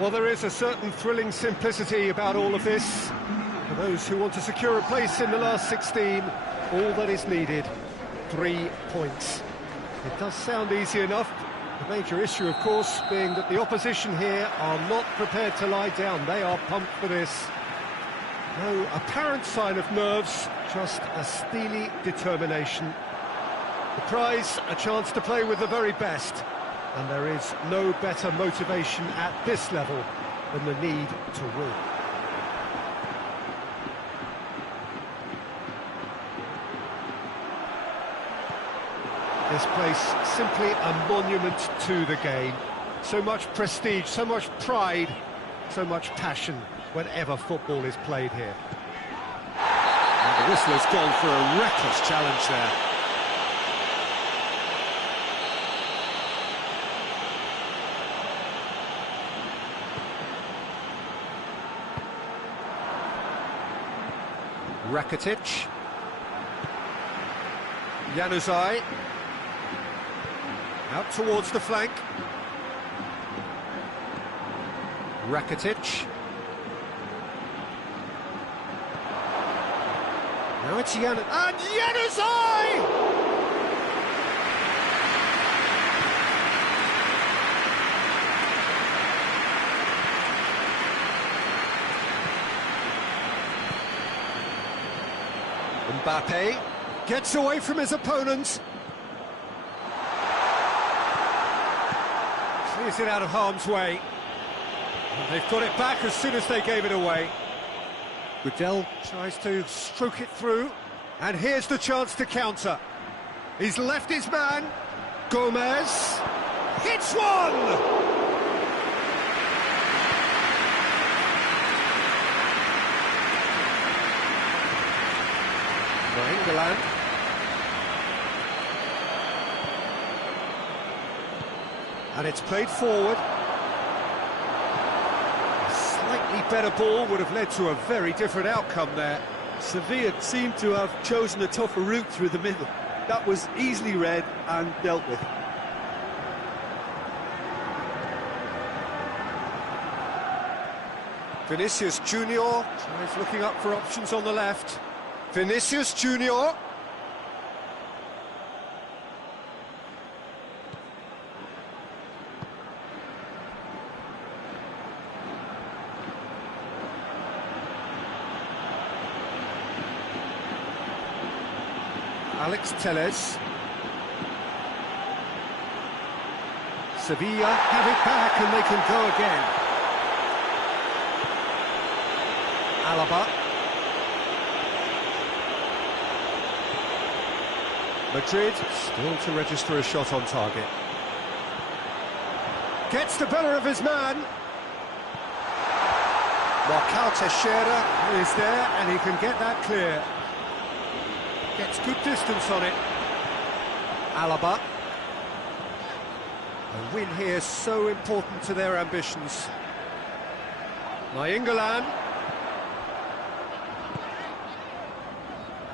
Well, there is a certain thrilling simplicity about all of this. For those who want to secure a place in the last 16, all that is needed, 3 points. It does sound easy enough. The major issue, of course, being that the opposition here are not prepared to lie down. They are pumped for this. No apparent sign of nerves, just a steely determination. The prize, a chance to play with the very best. And there is no better motivation at this level than the need to win. This place, simply a monument to the game. So much prestige, so much pride, so much passion whenever football is played here. And the whistle has gone for a reckless challenge there. Rakitic. Januzaj. Out towards the flank. Rakitic. Now it's and Januzaj! Mbappe gets away from his opponent. Clears it out of harm's way. And they've got it back as soon as they gave it away. Goodell tries to stroke it through. And here's the chance to counter. He's left his man. Gomez hits one! England. And it's played forward. A slightly better ball would have led to a very different outcome there. Sevilla seemed to have chosen a tougher route through the middle. That was easily read and dealt with. Vinicius Junior tries looking up for options on the left. Vinicius Junior. Alex Telles. Sevilla have it back and they can go again. Alaba. Madrid still to register a shot on target. Gets the better of his man. Marcao Teixeira is there and he can get that clear. Gets good distance on it. Alaba. A win here so important to their ambitions. Nainggolan.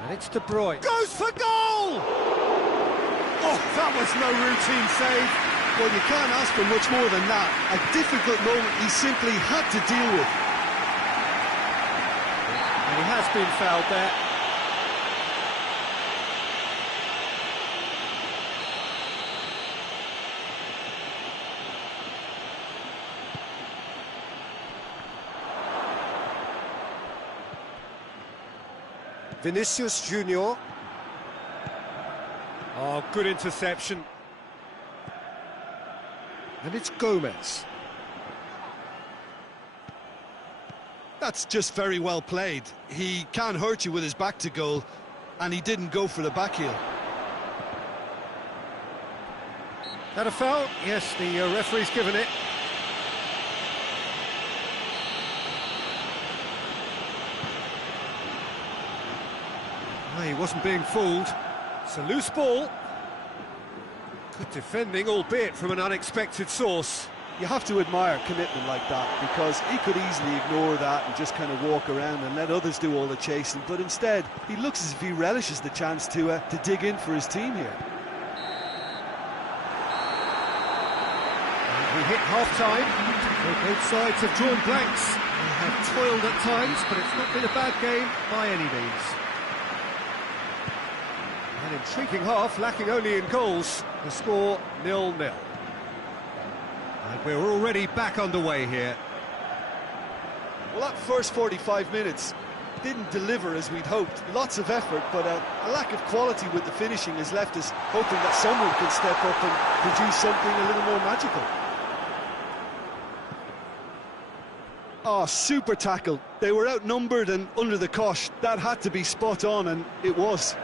And it's De Bruyne. Goes for goal! Oh, that was no routine save. Well, you can't ask for much more than that. A difficult moment he simply had to deal with. And he has been fouled there. Vinicius Junior. Oh, good interception. And it's Gomez. That's just very well played. He can't hurt you with his back to goal, and he didn't go for the back heel. That a foul? Yes, the referee's given it. Oh, he wasn't being fooled. It's a loose ball. Good defending, albeit from an unexpected source. You have to admire commitment like that, because he could easily ignore that and just kind of walk around and let others do all the chasing, but instead he looks as if he relishes the chance to dig in for his team here. And we hit half-time. So both sides have drawn blanks. They have toiled at times, but it's not been a bad game by any means. An intriguing half, lacking only in goals. The score 0-0. And we're already back underway here. Well, that first 45 minutes didn't deliver as we'd hoped. Lots of effort, but a lack of quality with the finishing has left us hoping that someone can step up and produce something a little more magical. Oh, super tackle. They were outnumbered and under the cosh. That had to be spot on, and it was.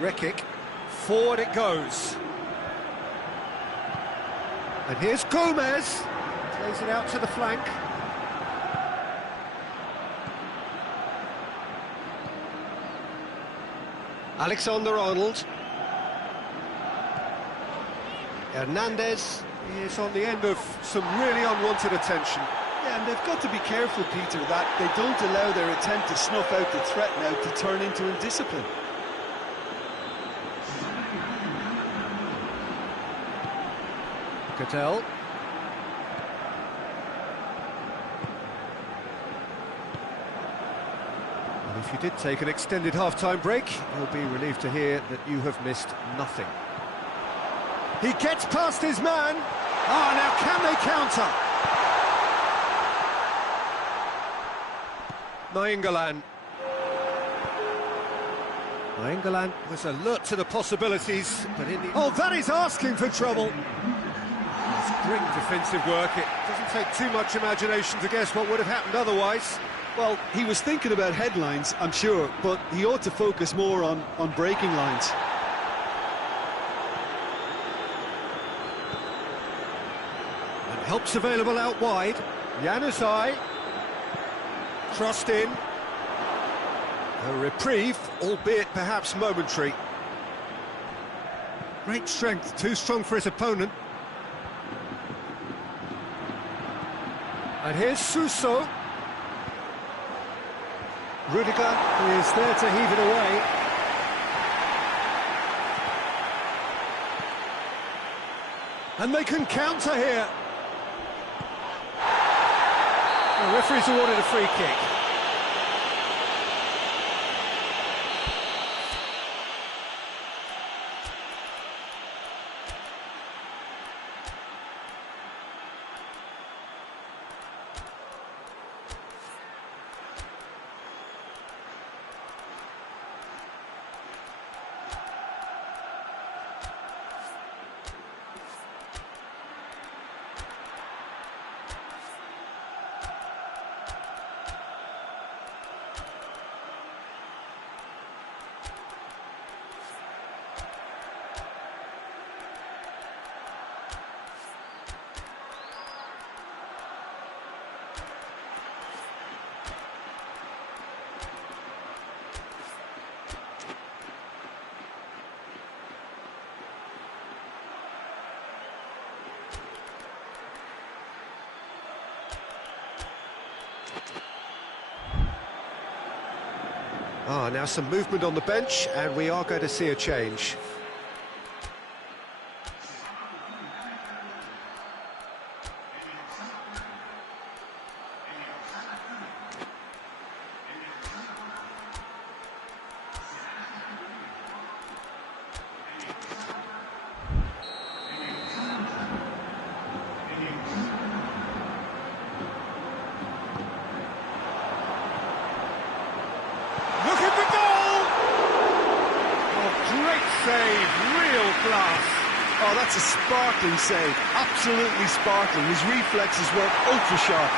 Rekic, forward it goes. And here's Gomez. Plays it out to the flank. Alexander-Arnold. Hernandez is on the end of some really unwanted attention. Yeah, and they've got to be careful, Peter, that they don't allow their attempt to snuff out the threat now to turn into indiscipline. Cattell. And if you did take an extended half-time break, you'll be relieved to hear that you have missed nothing. He gets past his man. Ah, now can they counter? Nainggolan. Nainggolan was alert to the possibilities, but in the... Oh, that is asking for trouble. It's great defensive work. It doesn't take too much imagination to guess what would have happened otherwise. Well, he was thinking about headlines, I'm sure, but he ought to focus more on breaking lines. And help's available out wide. Januzaj. Crossed in. A reprieve, albeit perhaps momentary. Great strength, too strong for his opponent. And here's Suso. Rudiger is there to heave it away. And they can counter here. The referee's awarded a free kick. Ah, now some movement on the bench, and we are going to see a change. Save, real class. Oh, that's a sparkling save, absolutely sparkling. His reflexes were ultra sharp.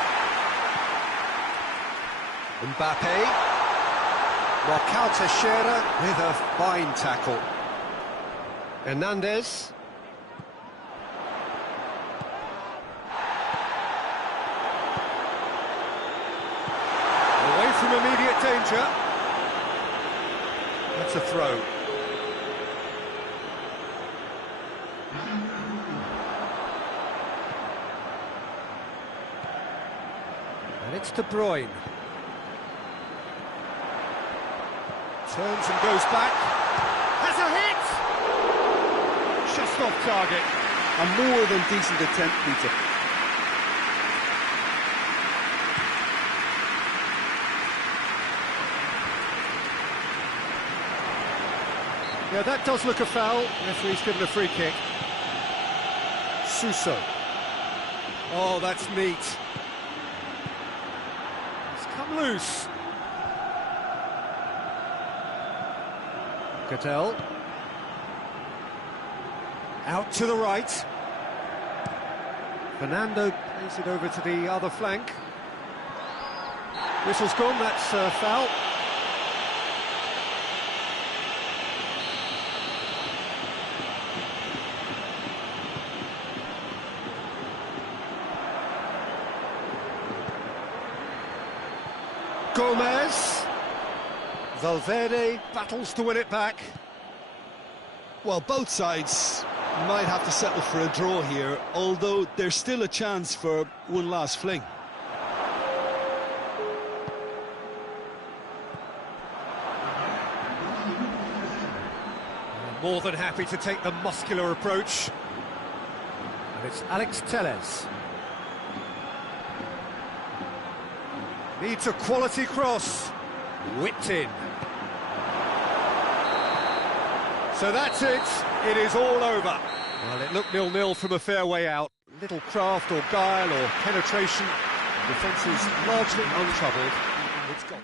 Mbappe. Marcao Teixeira with a fine tackle. Hernandez. Away from immediate danger. That's a throw. And it's De Bruyne. Turns and goes back. Has a hit! Just just off target. A more than decent attempt, Peter. Yeah, that does look a foul. Referee's given a free kick. Suso. Oh, that's neat. It's come loose. Cattell. Out to the right. Fernando plays it over to the other flank. Whistle's gone, that's foul. Gomez. Valverde battles to win it back. Well, both sides might have to settle for a draw here, although there's still a chance for one last fling. More than happy to take the muscular approach. And it's Alex Telles. Needs a quality cross. Whipped in. So that's it. It is all over. Well, it looked 0-0 from a fair way out. Little craft or guile or penetration. The defence is largely untroubled. It's gone.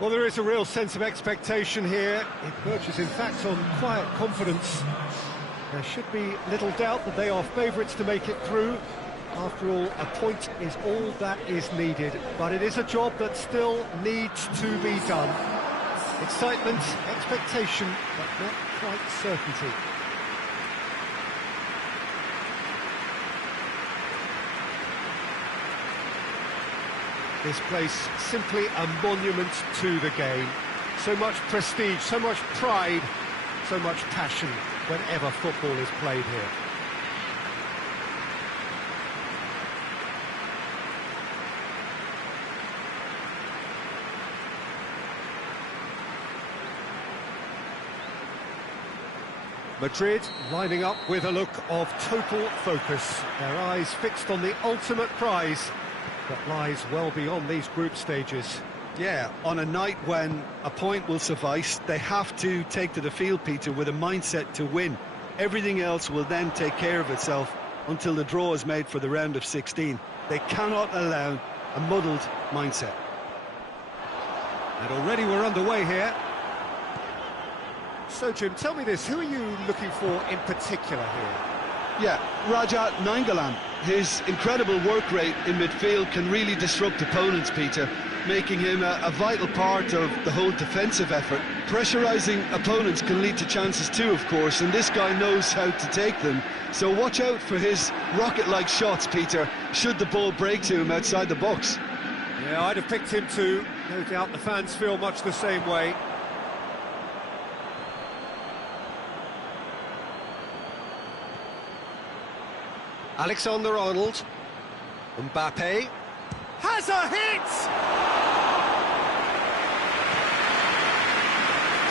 Well, there is a real sense of expectation here. It perches, in fact, on quiet confidence. There should be little doubt that they are favourites to make it through. After all, a point is all that is needed. But it is a job that still needs to be done. Excitement, expectation, but not quite certainty. This place simply a monument to the game. So much prestige, so much pride, so much passion whenever football is played here. Madrid lining up with a look of total focus. Their eyes fixed on the ultimate prize that lies well beyond these group stages. Yeah, on a night when a point will suffice, they have to take to the field, Peter, with a mindset to win. Everything else will then take care of itself until the draw is made for the round of 16. They cannot allow a muddled mindset. And already we're underway here. So, Jim, tell me this, who are you looking for in particular here? Yeah, Raja Nainggolan. His incredible work rate in midfield can really disrupt opponents, Peter, making him a vital part of the whole defensive effort. Pressurising opponents can lead to chances too, of course, and this guy knows how to take them. So watch out for his rocket-like shots, Peter, should the ball break to him outside the box. Yeah, I'd have picked him too. No doubt the fans feel much the same way. Alexander-Arnold. Mbappe. Has a hit!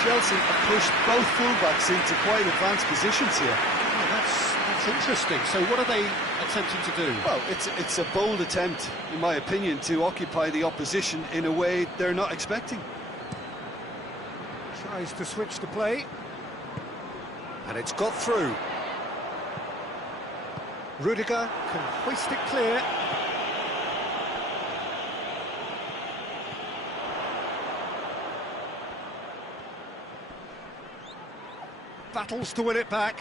Chelsea have pushed both fullbacks into quite advanced positions here. Oh, that's interesting. So what are they attempting to do? Well, it's a bold attempt, in my opinion, to occupy the opposition in a way they're not expecting. Tries to switch the play. And it's got through. Rudiger can hoist it clear. Battles to win it back.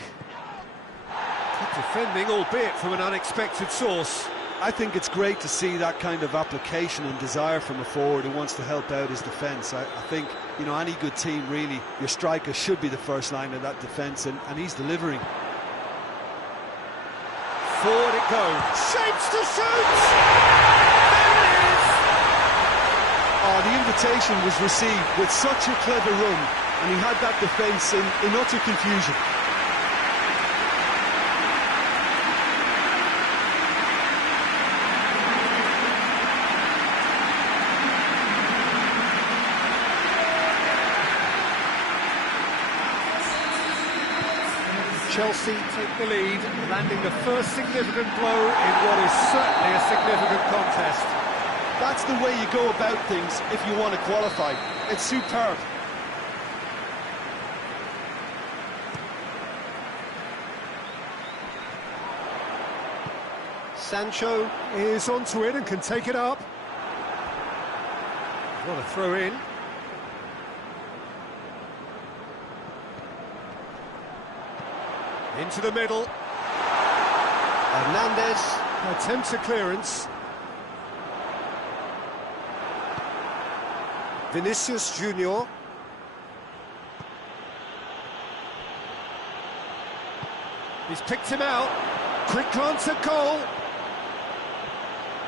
Good defending, albeit from an unexpected source. I think it's great to see that kind of application and desire from a forward who wants to help out his defence. I think, you know, any good team, really, your striker should be the first line of that defence, and he's delivering. Forward it goes. Shapes to shoot! There it is! Oh, the invitation was received with such a clever run, and he had that defence in utter confusion. Chelsea take the lead, landing the first significant blow in what is certainly a significant contest. That's the way you go about things if you want to qualify. It's superb. Sancho is onto it and can take it up. What a throw in. Into the middle. Hernandez attempts a clearance. Vinicius Junior. He's picked him out. Quick glance at goal.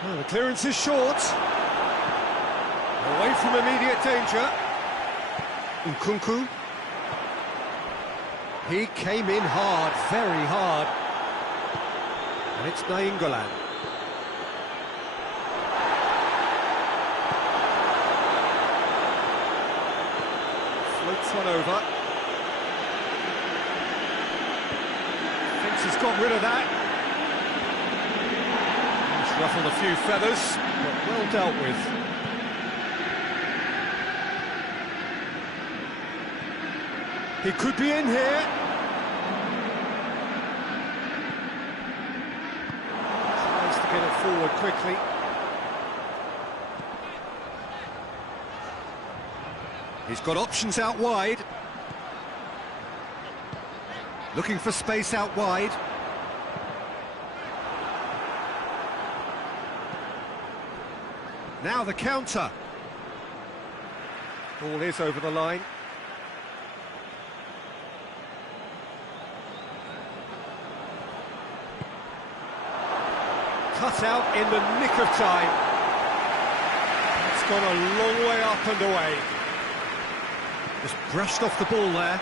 Oh, the clearance is short. Away from immediate danger. Nkunku. He came in hard, very hard. And it's Nainggolan. Floats one over. Thinks he's got rid of that. He's ruffled a few feathers, but well dealt with. He could be in here. Tries to get it forward quickly. He's got options out wide. Looking for space out wide. Now the counter. Ball is over the line. Cut out in the nick of time. It's gone a long way up and away. Just brushed off the ball there.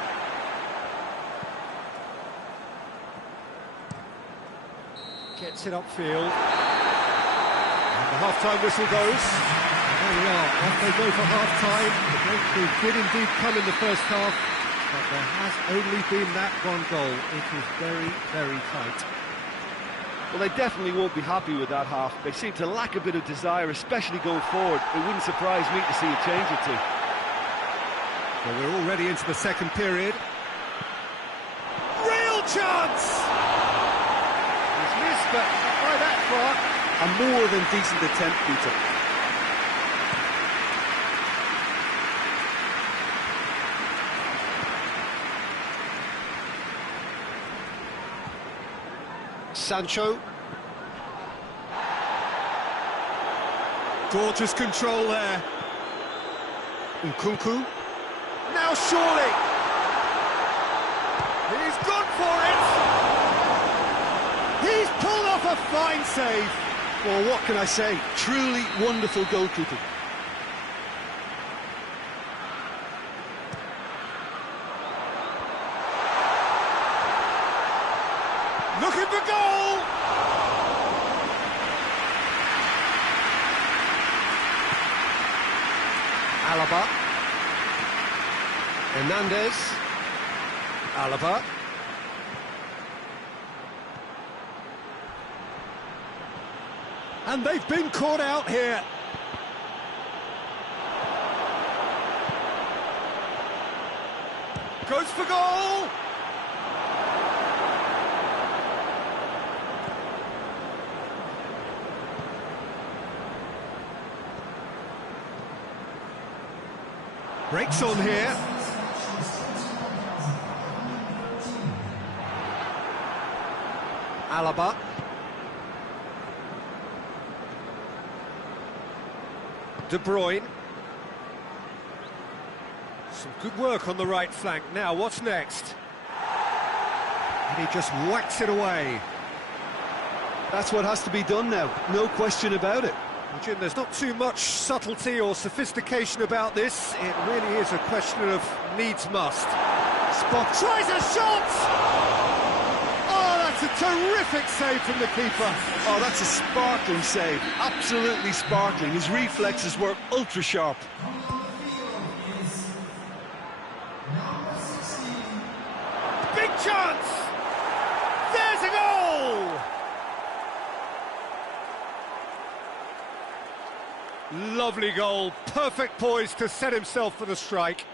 Gets it upfield. And the half-time whistle goes. And there we are, off they go for half-time. The breakthrough did indeed come in the first half, but there has only been that one goal. It is very, very tight. Well, they definitely won't be happy with that half. They seem to lack a bit of desire, especially going forward. It wouldn't surprise me to see a change or two. Well, we're already into the second period. Real chance! He's missed, but not by that far. A more than decent attempt, Peter. Sancho. Gorgeous control there. Nkunku. Now surely. He's gone for it. He's pulled off a fine save. Well, what can I say? Truly wonderful goalkeeping. Looking for goal! Alaba. Hernandez. Alaba. And they've been caught out here. Goes for goal! Breaks on here. Alaba. De Bruyne. Some good work on the right flank. Now, what's next? And he just whacks it away. That's what has to be done now, no question about it. Well, Jim, there's not too much subtlety or sophistication about this. It really is a question of needs must. Spot tries a shot! Oh, that's a terrific save from the keeper. Oh, that's a sparkling save, absolutely sparkling. His reflexes were ultra sharp. Big chance! There's a goal! Lovely goal, perfect poise to set himself for the strike.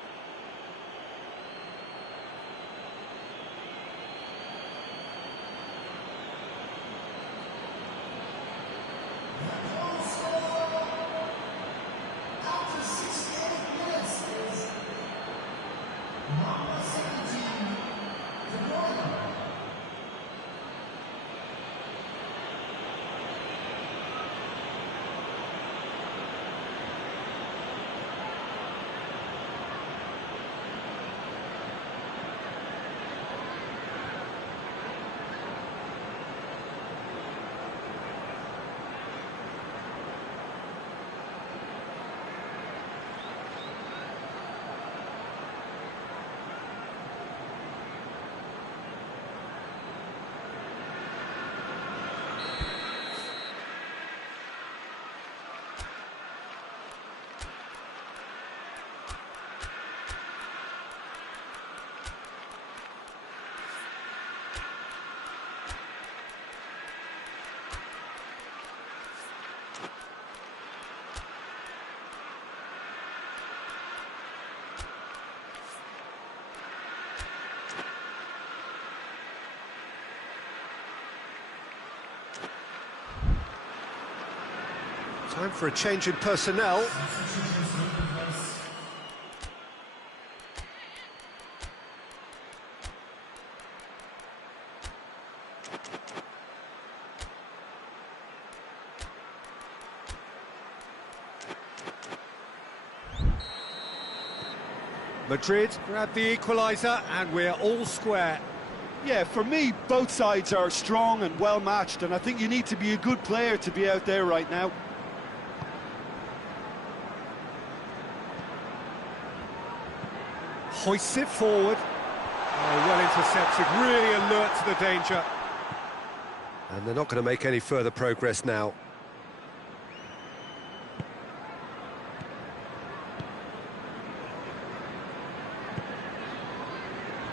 Time for a change in personnel. Madrid grab the equaliser and we're all square. Yeah, for me, both sides are strong and well matched, and I think you need to be a good player to be out there right now. Hoists it forward. Oh, well intercepted, really alert to the danger. And they're not going to make any further progress now.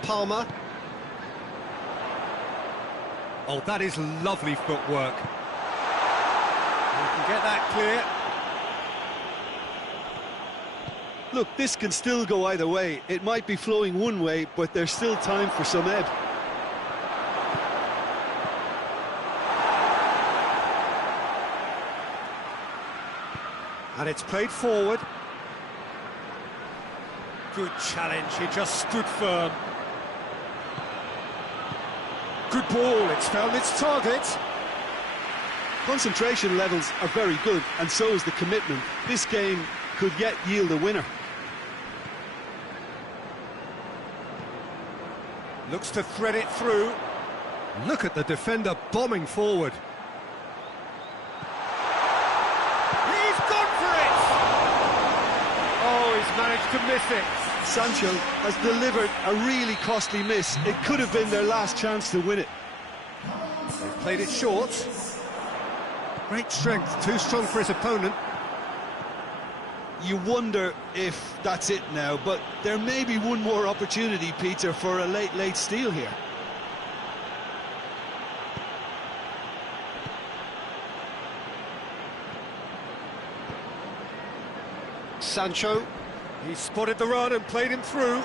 Palmer. Oh, that is lovely footwork. We can get that clear. Look, this can still go either way. It might be flowing one way, but there's still time for some ebb. And it's played forward. Good challenge, he just stood firm. Good ball, it's found its target. Concentration levels are very good, and so is the commitment. This game could yet yield a winner. Looks to thread it through. Look at the defender bombing forward. He's gone for it! Oh, he's managed to miss it. Sancho has delivered a really costly miss. It could have been their last chance to win it. They've played it short. Great strength, too strong for his opponent. You wonder if that's it now, but there may be one more opportunity, Peter, for a late steal here. Sancho, he spotted the run and played him through.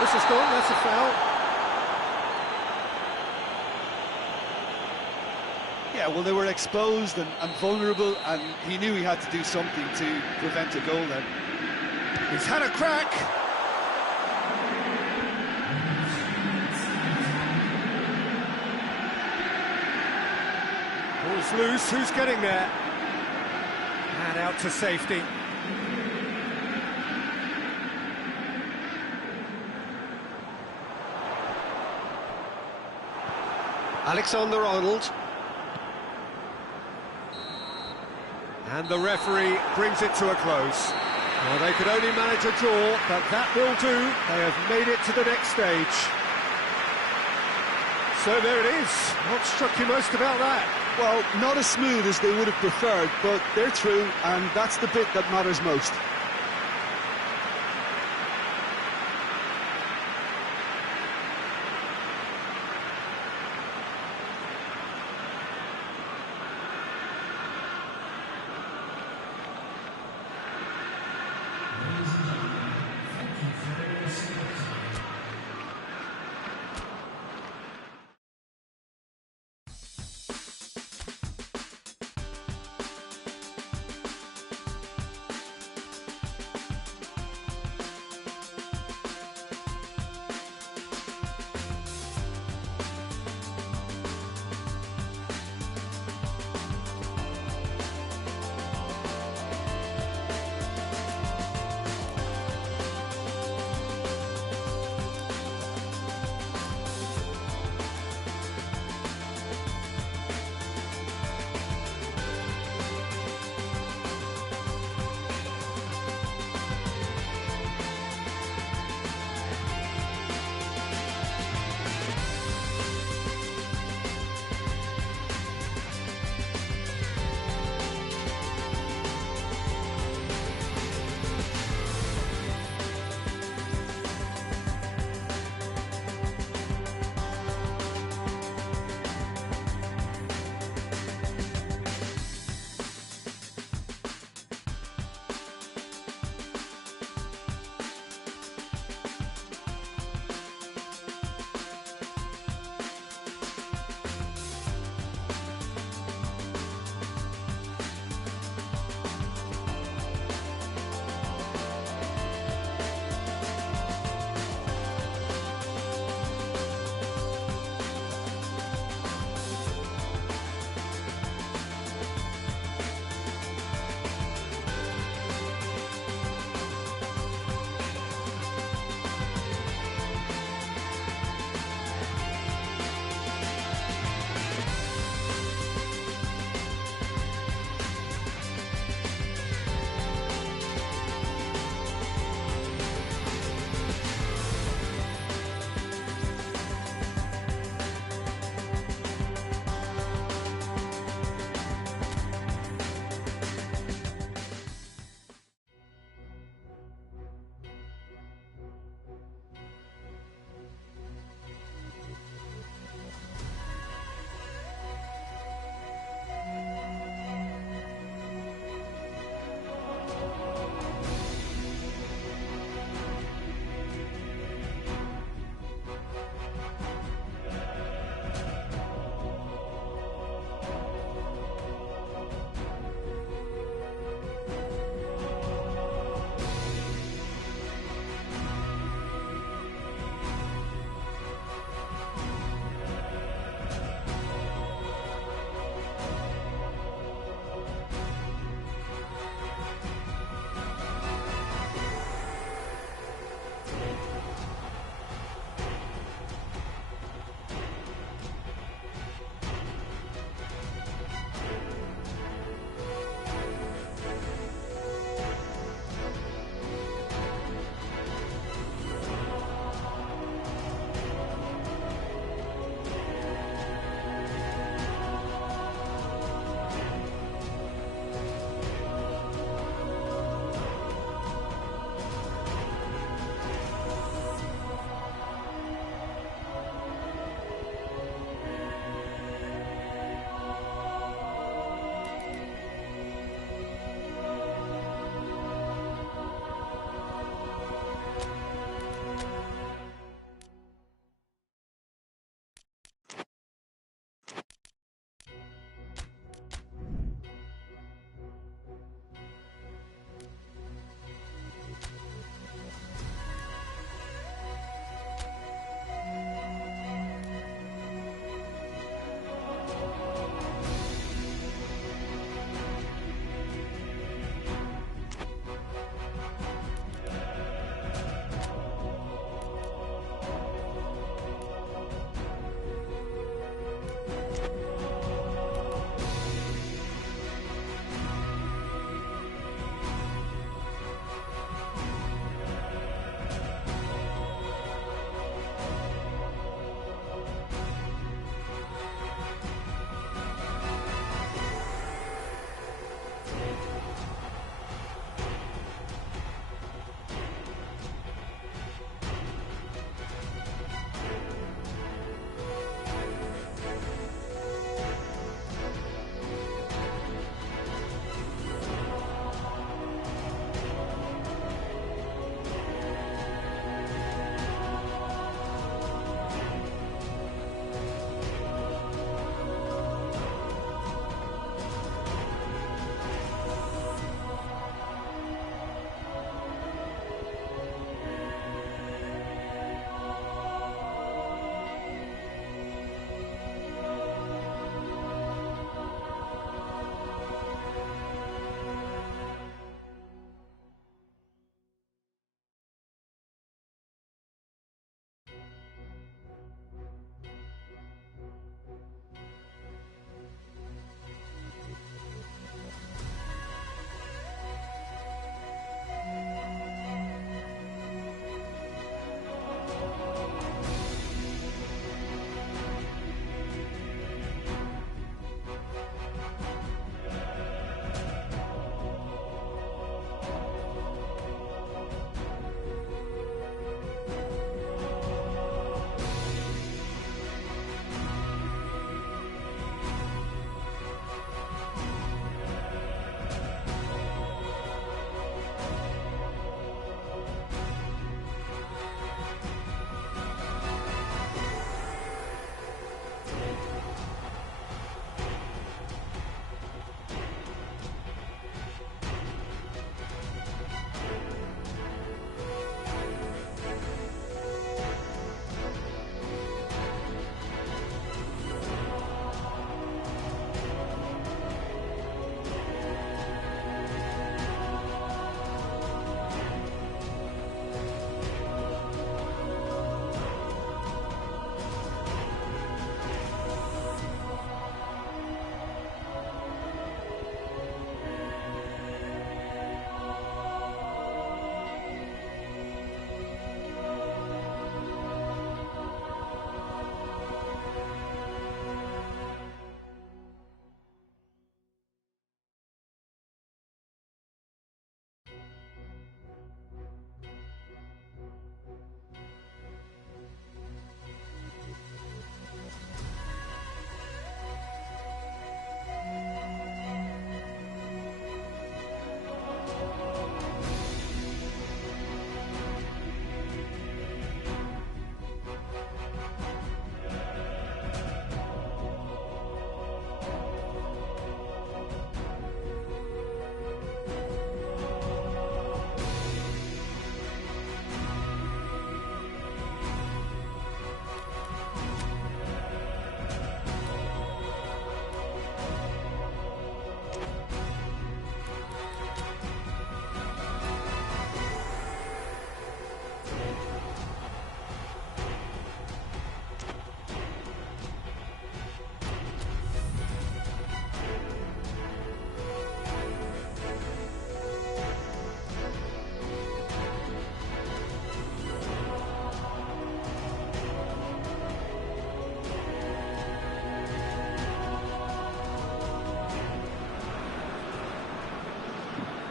This is gone, that's a foul. Yeah, well, they were exposed and vulnerable, and he knew he had to do something to prevent a goal then. He's had a crack. Ball's loose, who's getting there? And out to safety. Alexander-Arnold. And the referee brings it to a close. Well, they could only manage a draw, but that will do. They have made it to the next stage. So there it is. What struck you most about that? Well, not as smooth as they would have preferred, but they're through, and that's the bit that matters most.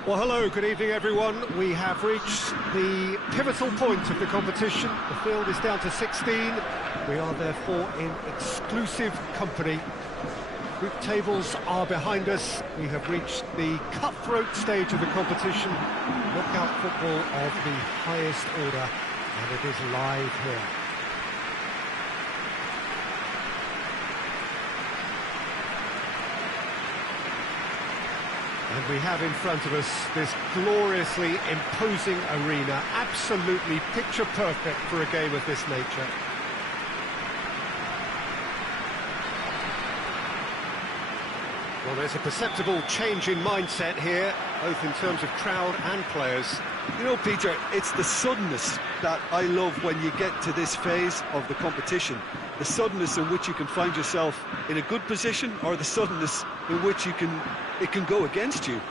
Well, hello, good evening, everyone. We have reached the pivotal point of the competition. The field is down to 16. We are therefore in exclusive company. Group tables are behind us. We have reached the cutthroat stage of the competition. Knockout football of the highest order, and it is live here. And we have in front of us this gloriously imposing arena, absolutely picture perfect for a game of this nature. Well, there's a perceptible change in mindset here, both in terms of crowd and players. You know, Peter, it's the suddenness that I love when you get to this phase of the competition. The suddenness in which you can find yourself in a good position, or the suddenness in which it can go against you.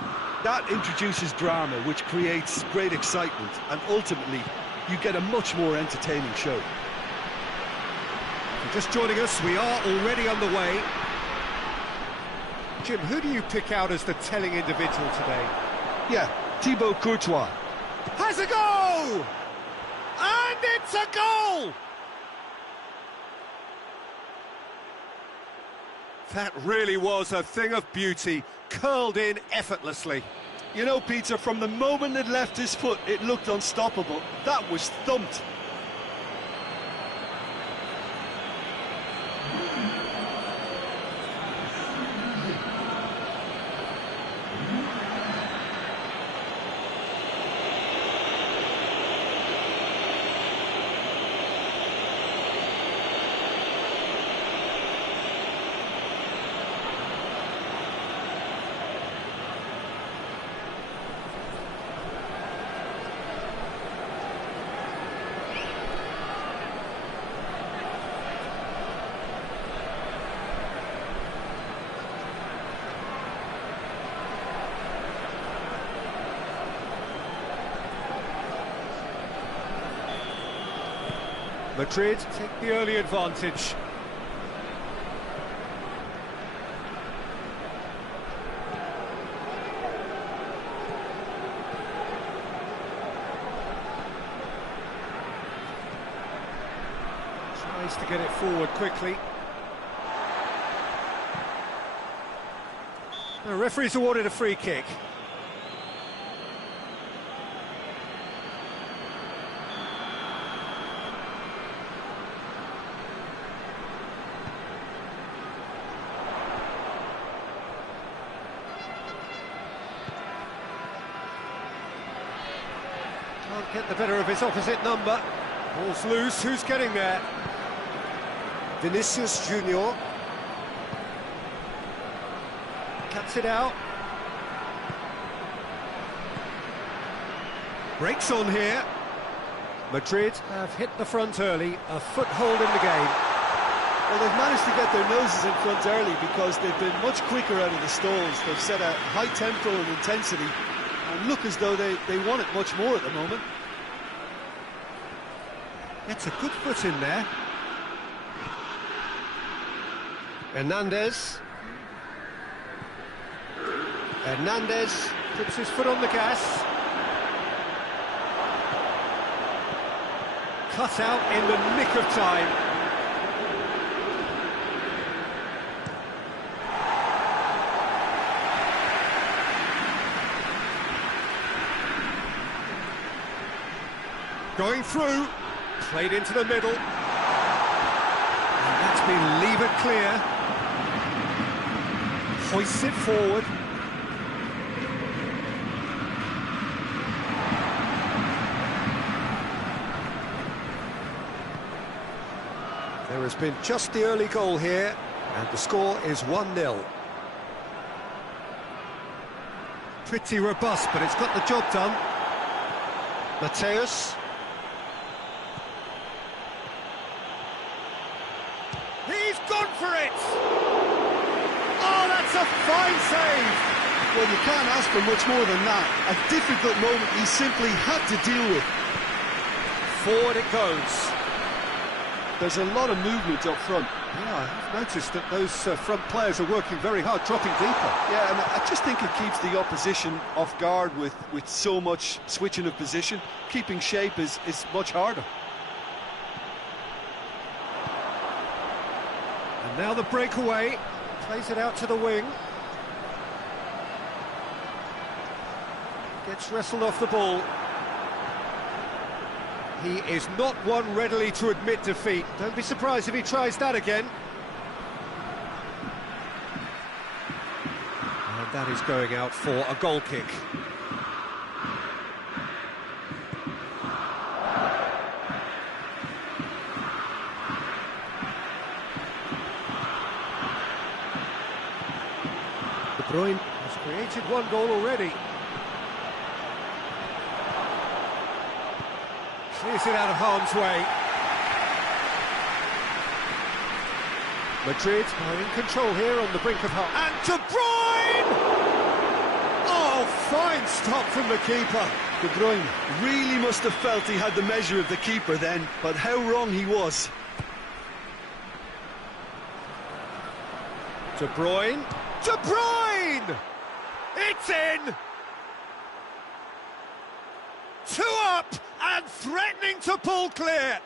That introduces drama, which creates great excitement, and ultimately you get a much more entertaining show. If you're just joining us, we are already underway. Jim, who do you pick out as the telling individual today? Yeah, Thibaut Courtois. Has a goal! And it's a goal! That really was a thing of beauty, curled in effortlessly. You know, Peter, from the moment it left his foot, it looked unstoppable. That was thumped. Madrid take the early advantage. Tries to get it forward quickly. The referee's awarded a free kick. Can't get the better of his opposite number. Ball's loose, who's getting there? Vinicius Junior. Cuts it out. Breaks on here. Madrid have hit the front early, a foothold in the game. Well, they've managed to get their noses in front early because they've been much quicker out of the stalls. They've set a high tempo and intensity and look as though they want it much more at the moment. Gets a good foot in there. Hernandez puts his foot on the gas. Cut out in the nick of time. Going through, played into the middle. And that's been levered clear. Hoists it forward. There has been just the early goal here, and the score is 1-0. Pretty robust, but it's got the job done. Mateus. He's gone for it! Oh, that's a fine save! Well, you can't ask for much more than that. A difficult moment he simply had to deal with. Forward it goes. There's a lot of movement up front. Yeah, I've noticed that those front players are working very hard, dropping deeper. Yeah, and I just think it keeps the opposition off guard with so much switching of position. Keeping shape is much harder. And now the breakaway, plays it out to the wing. Gets wrestled off the ball. He is not one readily to admit defeat. Don't be surprised if he tries that again. And that is going out for a goal kick. De Bruyne has created one goal already. Clears it out of harm's way. Madrid are in control here on the brink of half. And De Bruyne! Oh, fine stop from the keeper. De Bruyne really must have felt he had the measure of the keeper then, but how wrong he was. De Bruyne. De Bruyne! It's in! 2 up and threatening to pull clear.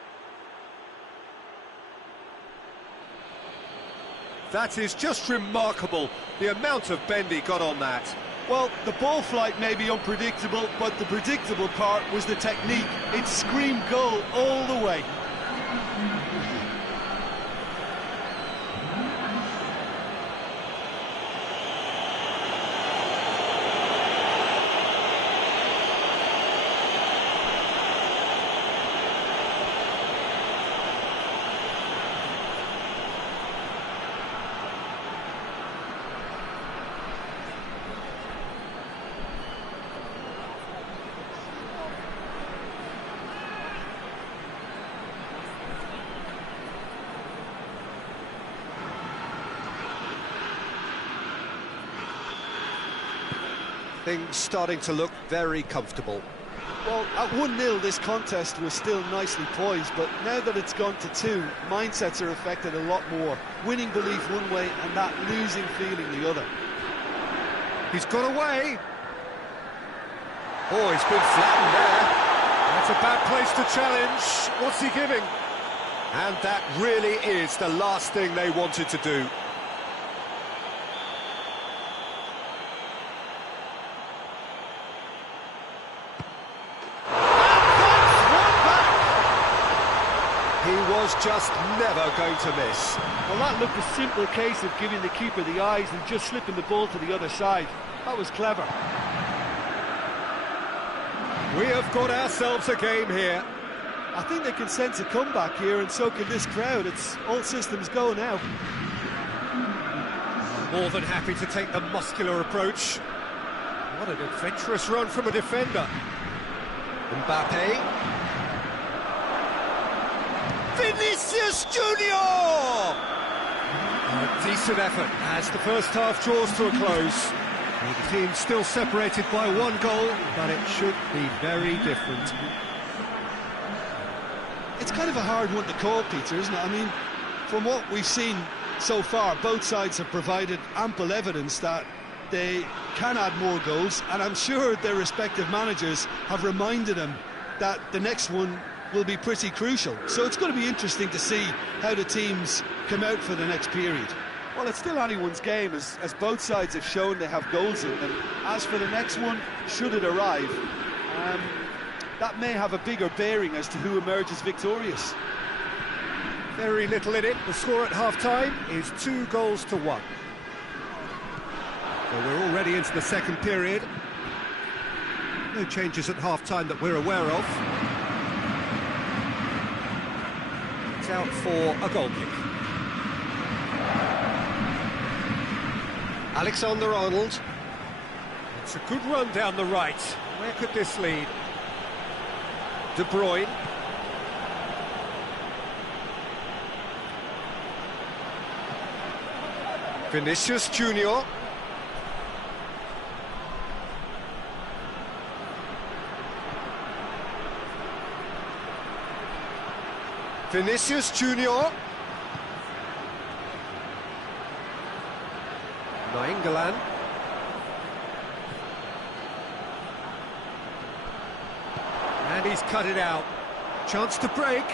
That is just remarkable, the amount of bend he got on that. Well, the ball flight may be unpredictable, but the predictable part was the technique. It screamed goal all the way. Things starting to look very comfortable. Well, at 1-0 this contest was still nicely poised, but now that it's gone to 2, mindsets are affected a lot more. Winning belief one way and that losing feeling the other. He's got away. Oh, he's been flattened there. That's a bad place to challenge. What's he giving? And that really is the last thing they wanted to do. He was just never going to miss. Well, that looked a simple case of giving the keeper the eyes and just slipping the ball to the other side. That was clever. We have got ourselves a game here. I think they can sense a comeback here, and so can this crowd. It's all systems go now. More than happy to take the muscular approach. What an adventurous run from a defender. Mbappe. Vinicius Junior! A decent effort as the first half draws to a close. The team still separated by 1 goal, but it should be very different. It's kind of a hard one to call, Peter, isn't it? I mean, from what we've seen so far, both sides have provided ample evidence that they can add more goals, and I'm sure their respective managers have reminded them that the next one will be pretty crucial. So it's going to be interesting to see how the teams come out for the next period. Well, it's still anyone's game, as both sides have shown they have goals in them. As for the next one, should it arrive, that may have a bigger bearing as to who emerges victorious. Very little in it. The score at half-time is 2-1. So we're already into the second period. No changes at half-time that we're aware of. It's out for a goal kick. Alexander-Arnold. It's a good run down the right. Where could this lead? De Bruyne. Vinicius Junior. Vinicius Junior. Nainggolan. And he's cut it out. Chance to break.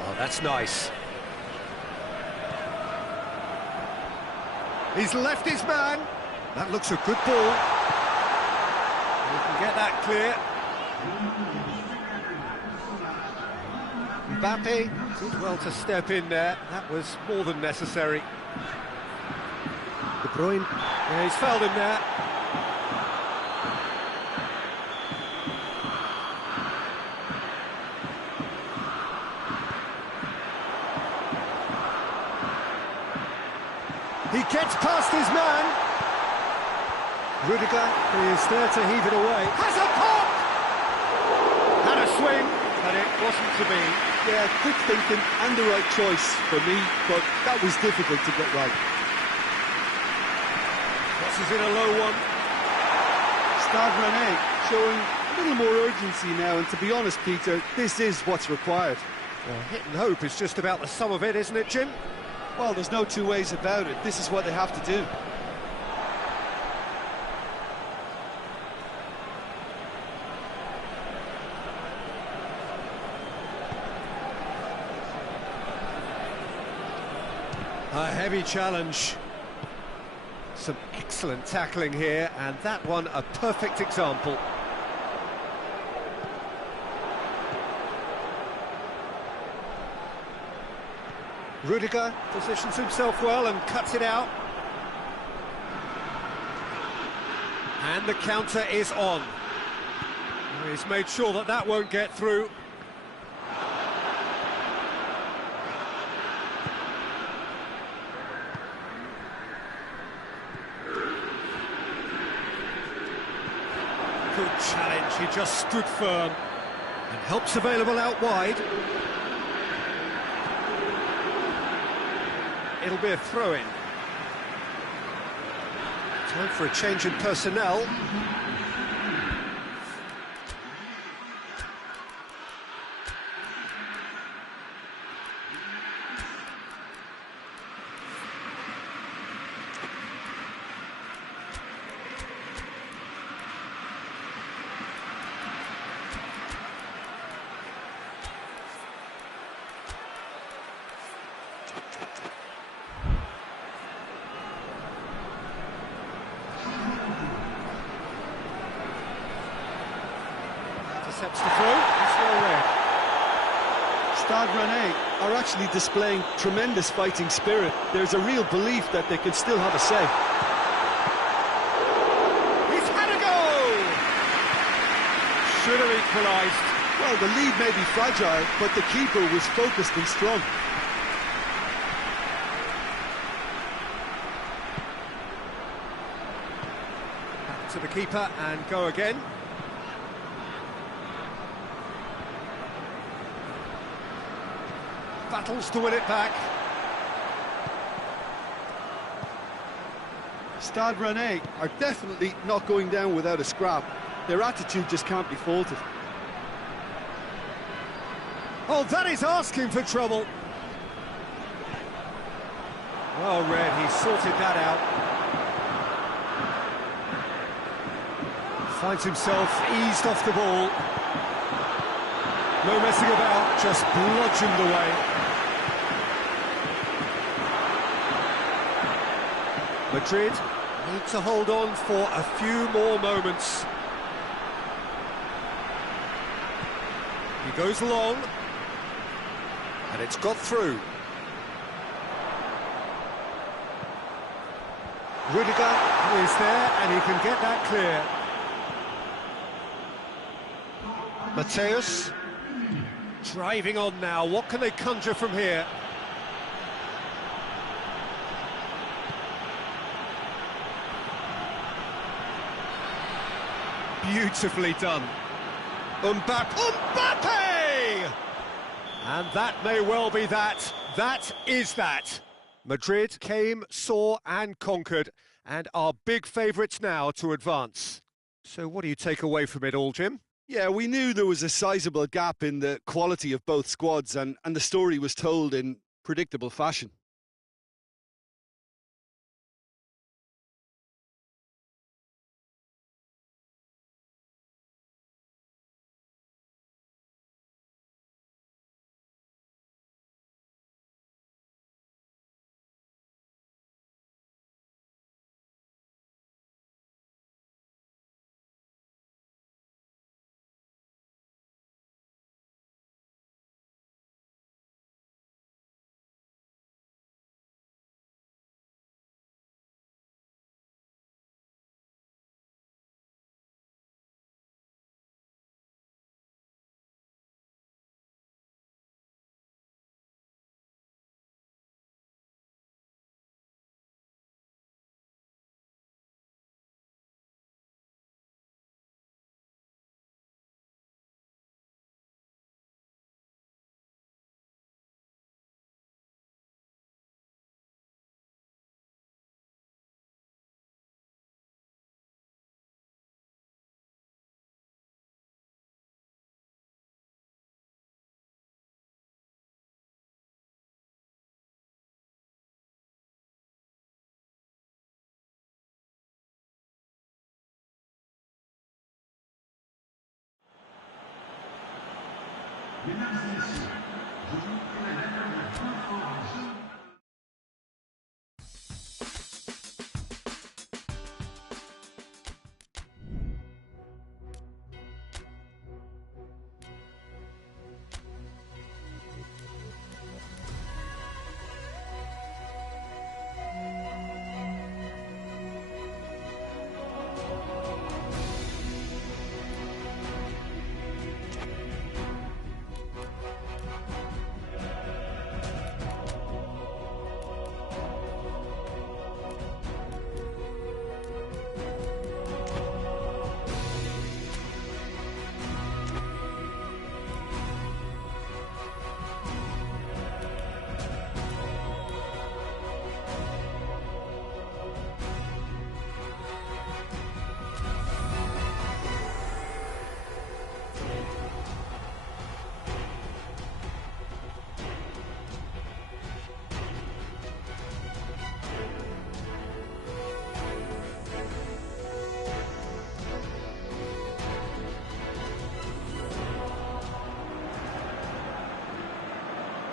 Oh, that's nice. He's left his man. That looks a good ball. He can get that clear. Mbappe did well to step in there. That was more than necessary. De Bruyne. Yeah, he's fouled him there. He gets past his man. Rudiger is there to heave it away. Has a pop! Had a swing, but it wasn't to be. Yeah, quick thinking and the right choice for me, but that was difficult to get right. Crosses in a low one. Stade Rennais showing a little more urgency now, and to be honest, Peter, this is what's required. Well, hit and hope is just about the sum of it, isn't it, Jim? Well, there's no two ways about it. This is what they have to do. A heavy challenge. Some excellent tackling here, and that one a perfect example. Rudiger positions himself well and cuts it out. And the counter is on. He's made sure that that won't get through. Good challenge, he just stood firm. And help's available out wide. It'll be a throw-in. Time for a change in personnel. Intercepts the throw, it's well read. Stade Rennais are actually displaying tremendous fighting spirit. There's a real belief that they can still have a say. He's had a goal! Should have equalised. Well, the lead may be fragile, but the keeper was focused and strong. Back to the keeper and go again. Battles to win it back. Stade Rennais are definitely not going down without a scrap. Their attitude just can't be faulted. Oh, that is asking for trouble. Well read, he sorted that out. Finds himself eased off the ball. No messing about, just bludgeoned away. Madrid need to hold on for a few more moments. He goes long, and it's got through. Rudiger is there, and he can get that clear. Mateus driving on now. What can they conjure from here? Beautifully done. Mbappe! And that may well be that. That is that. Madrid came, saw and conquered, and are big favourites now to advance. So what do you take away from it all, Jim? Yeah, we knew there was a sizable gap in the quality of both squads, and the story was told in predictable fashion.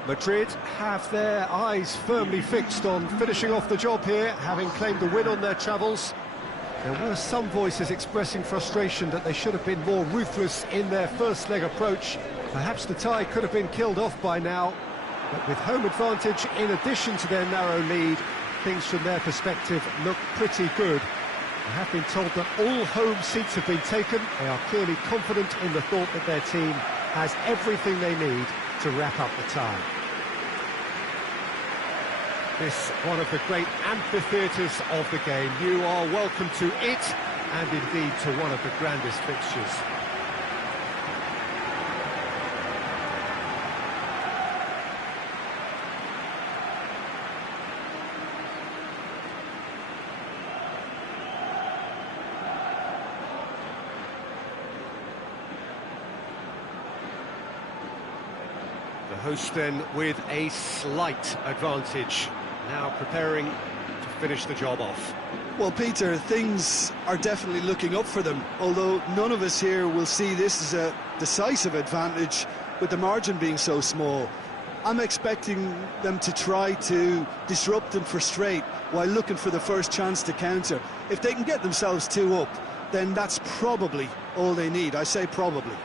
Madrid have their eyes firmly fixed on finishing off the job here, having claimed the win on their travels. There were some voices expressing frustration that they should have been more ruthless in their first leg approach. Perhaps the tie could have been killed off by now, but with home advantage in addition to their narrow lead, things from their perspective look pretty good. I have been told that all home seats have been taken. They are clearly confident in the thought that their team has everything they need to wrap up the tie. This one of the great amphitheatres of the game. You are welcome to it, and indeed to one of the grandest fixtures. The host then with a slight advantage, now preparing to finish the job off. Well, Peter, things are definitely looking up for them, although none of us here will see this as a decisive advantage with the margin being so small. I'm expecting them to try to disrupt and frustrate while looking for the first chance to counter. If they can get themselves 2 up, then that's probably all they need. I say probably.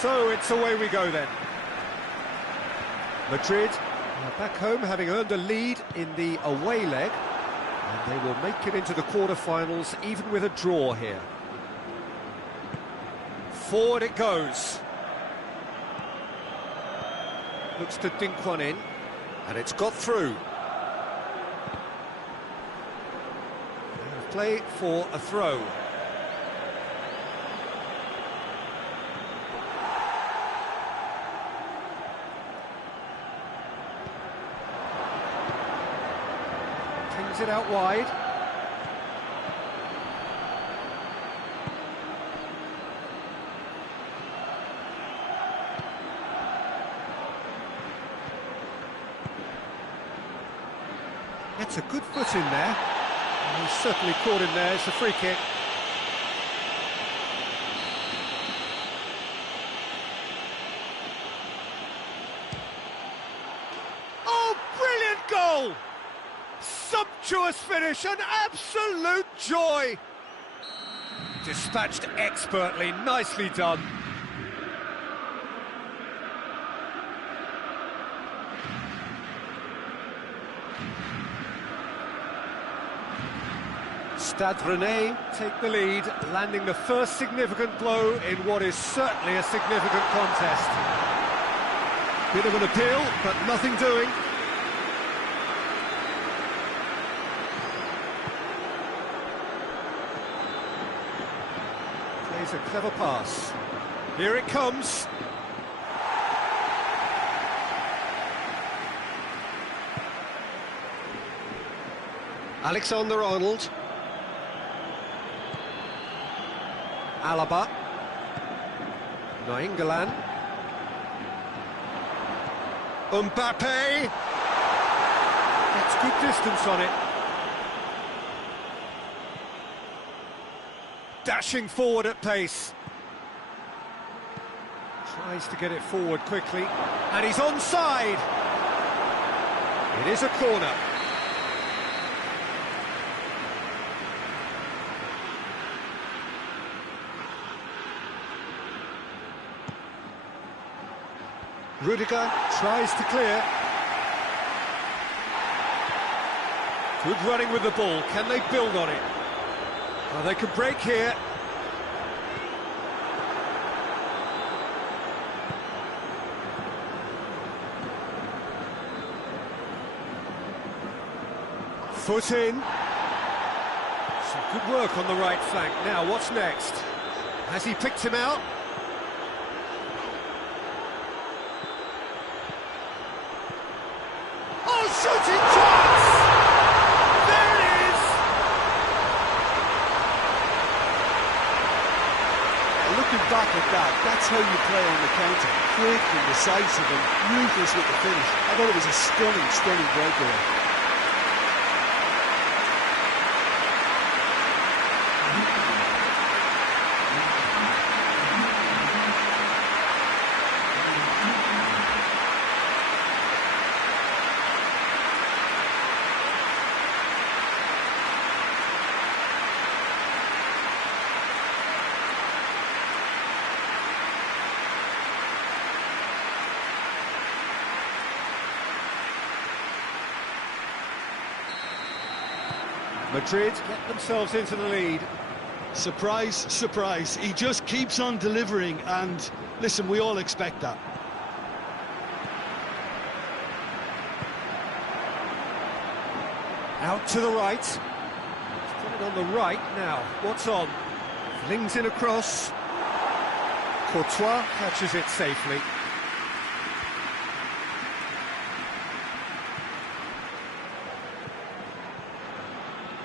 So it's away we go then. Madrid are back home having earned a lead in the away leg, and they will make it into the quarter-finals even with a draw here. Forward it goes. Looks to dink one in, and it's got through. And play for a throw. Tings it out wide. Gets a good foot in there. And he's certainly caught him there. It's a free kick. Oh, brilliant goal! Sumptuous finish, an absolute joy! Dispatched expertly, nicely done. Stade Rennais take the lead, landing the first significant blow in what is certainly a significant contest. Bit of an appeal, but nothing doing. Plays a clever pass. Here it comes. Alexander-Arnold. Alaba. Nainggolan. Mbappe. Gets good distance on it. Dashing forward at pace. Tries to get it forward quickly. And he's onside. It is a corner. Rudiger tries to clear. Good running with the ball. Can they build on it? Oh, they can break here. Foot in. Some good work on the right flank. Now, what's next? Has he picked him out? Shooting chance! There it is! Looking back at that, that's how you play on the counter. Quick and decisive and ruthless with the finish. I thought it was a stunning, stunning breakaway. Madrid get themselves into the lead. Surprise, surprise. He just keeps on delivering, and listen, we all expect that. Out to the right. He's put it on the right now. What's on? Flings in across. Courtois catches it safely.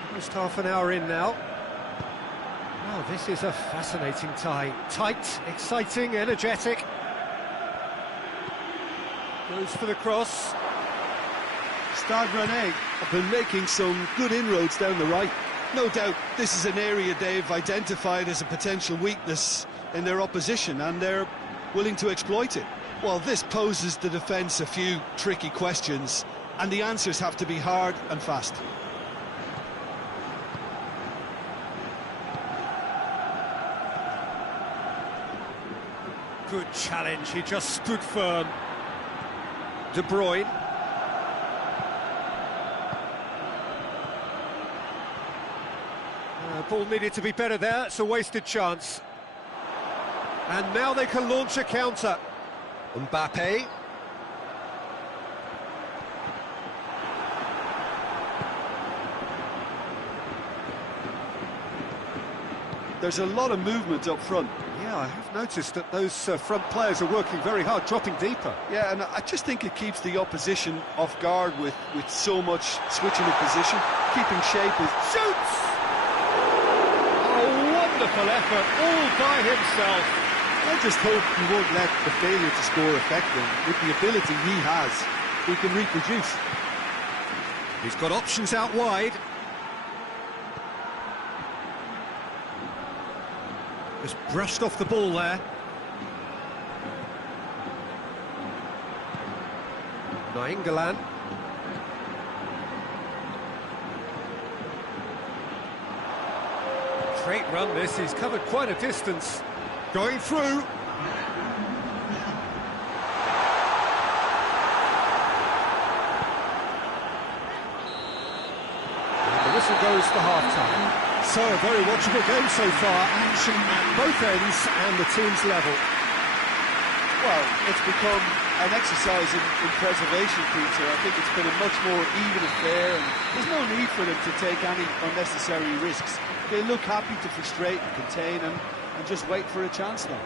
Almost half an hour in now. Wow, this is a fascinating tie. Tight, exciting, energetic. Goes for the cross. Stade Rennais have been making some good inroads down the right. No doubt this is an area they've identified as a potential weakness in their opposition, and they're willing to exploit it. Well, this poses the defence a few tricky questions, and the answers have to be hard and fast. Good challenge, he just stood firm. De Bruyne. Ball needed to be better there, it's a wasted chance. And now they can launch a counter. Mbappe. There's a lot of movement up front. Yeah, I have noticed that those front players are working very hard, dropping deeper. Yeah, and I just think it keeps the opposition off guard with so much switching of position, keeping shape with... Shoots! Oh, wonderful effort, all by himself. I just hope he won't let the failure to score affect him. With the ability he has, he can reproduce. He's got options out wide. Just brushed off the ball there. Nainggolan. Great run this, he's covered quite a distance. Going through. And the whistle goes for half-time. So, a very watchable game so far. Action at both ends and the team's level. Well, it's become an exercise in preservation, Peter. I think it's been a much more even affair, and there's no need for them to take any unnecessary risks. They look happy to frustrate and contain and just wait for a chance now.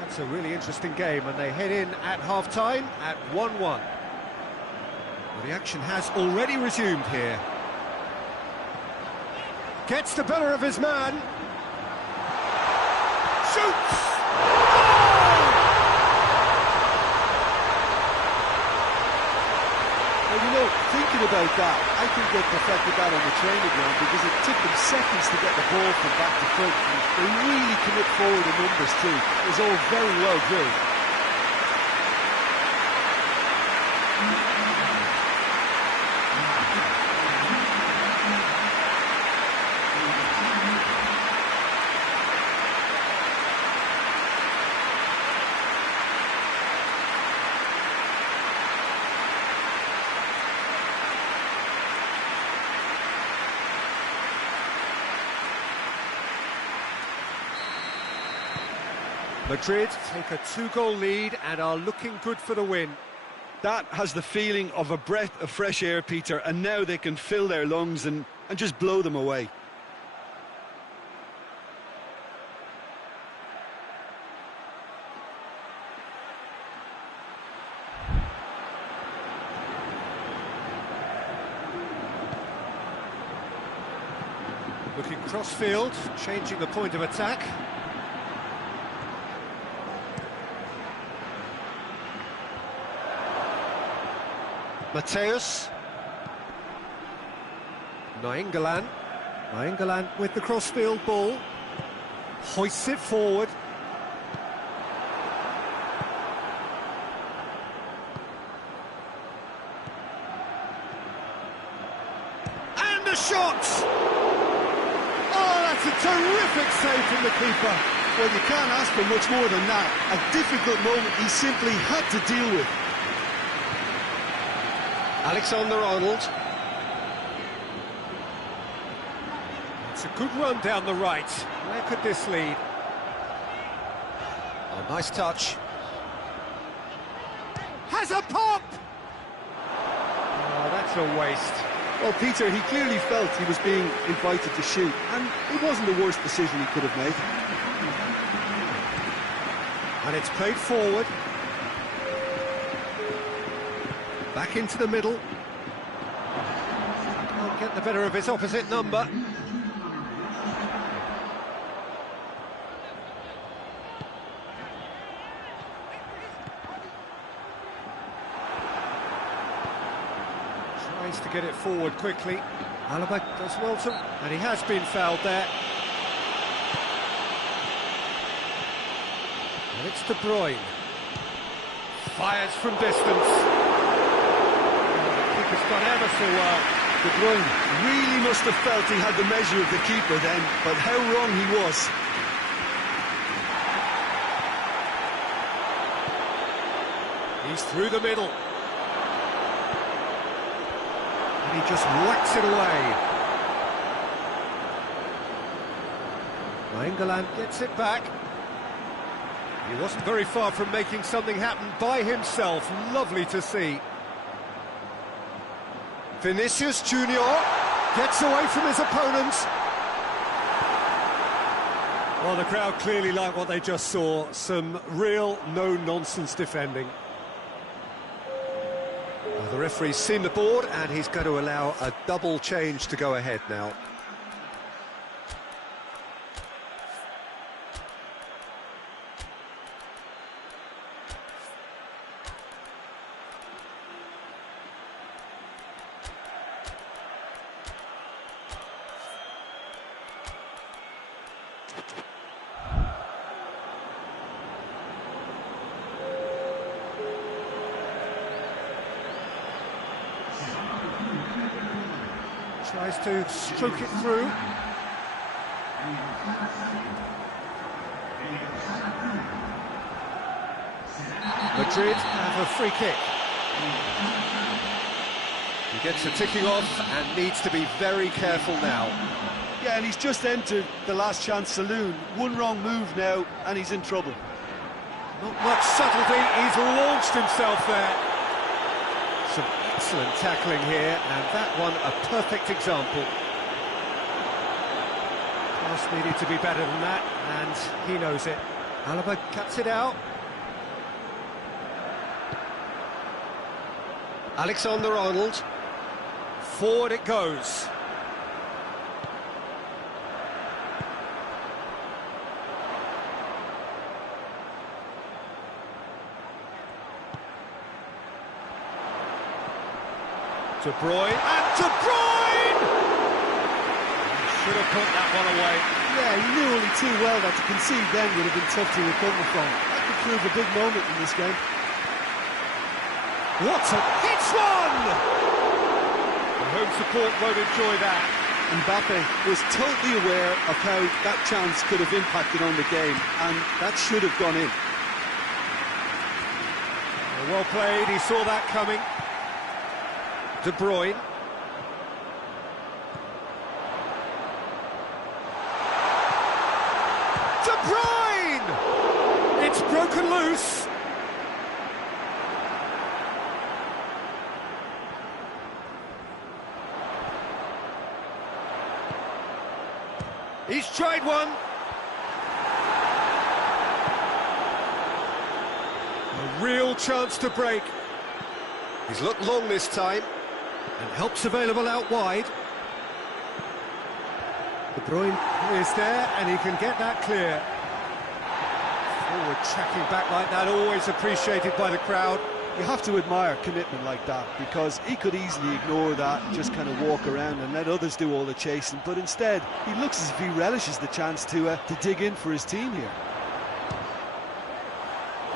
That's a really interesting game, and they head in at half-time at 1-1. Well, the action has already resumed here. Gets the better of his man. Shoots! Well, you know, thinking about that, I think they perfected that on the training ground because it took them seconds to get the ball from back to front. And they really commit forward in numbers too. It was all very well drilled. Madrid take a 2-goal lead and are looking good for the win. That has the feeling of a breath of fresh air, Peter, and now they can fill their lungs and just blow them away. Looking cross-field, changing the point of attack. Mateus. Nainggolan. Nainggolan with the cross-field ball. Hoists it forward. And a shot! Oh, that's a terrific save from the keeper. Well, you can't ask for much more than that. A difficult moment he simply had to deal with. Alexander-Arnold. It's a good run down the right. Where could this lead? Oh, nice touch. Has a pop! Oh, that's a waste. Well, Peter, he clearly felt he was being invited to shoot, and it wasn't the worst decision he could have made. And it's played forward. Back into the middle. Can't get the better of his opposite number. Tries to get it forward quickly. Alaba does well to... And he has been fouled there. And it's De Bruyne. Fires from distance. It's gone ever so well. De Bruyne really must have felt he had the measure of the keeper then, but how wrong he was. He's through the middle. And he just whacks it away. Nainggolan gets it back. He wasn't very far from making something happen by himself. Lovely to see. Vinicius Junior gets away from his opponents. Well, the crowd clearly like what they just saw. Some real no-nonsense defending. Well, the referee's seen the board and he's going to allow a double change to go ahead now. Tries to stroke it through. Madrid have a free kick. He gets the ticking off and needs to be very careful now. Yeah, and he's just entered the last chance saloon. One wrong move now, and he's in trouble. Not much subtlety, he's launched himself there. Some excellent tackling here, and that one a perfect example. Pass needed to be better than that, and he knows it. Alaba cuts it out. Alexander-Arnold. Forward it goes. De Bruyne, and De Bruyne! Should have put that one away. Yeah, he knew only too well that to concede then would have been tough to recover from. That could prove a big moment in this game. Watson hits one! The home support won't enjoy that. Mbappe was totally aware of how that chance could have impacted on the game, and that should have gone in. Well played, he saw that coming. De Bruyne. De Bruyne! It's broken loose. He's tried one. A real chance to break. He's looked long this time. And help's available out wide. De Bruyne is there, and he can get that clear. Forward tracking back like that, always appreciated by the crowd. You have to admire commitment like that, because he could easily ignore that and just kind of walk around and let others do all the chasing, but instead he looks as if he relishes the chance to dig in for his team here.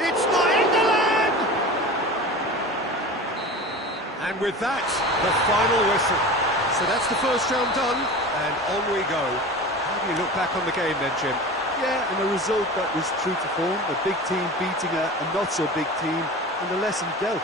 It's Nainggolan! And with that, the final whistle. So that's the first round done, and on we go. How do you look back on the game then, Jim? Yeah, and a result that was true to form, a big team beating a not-so-big team, and the lesson dealt.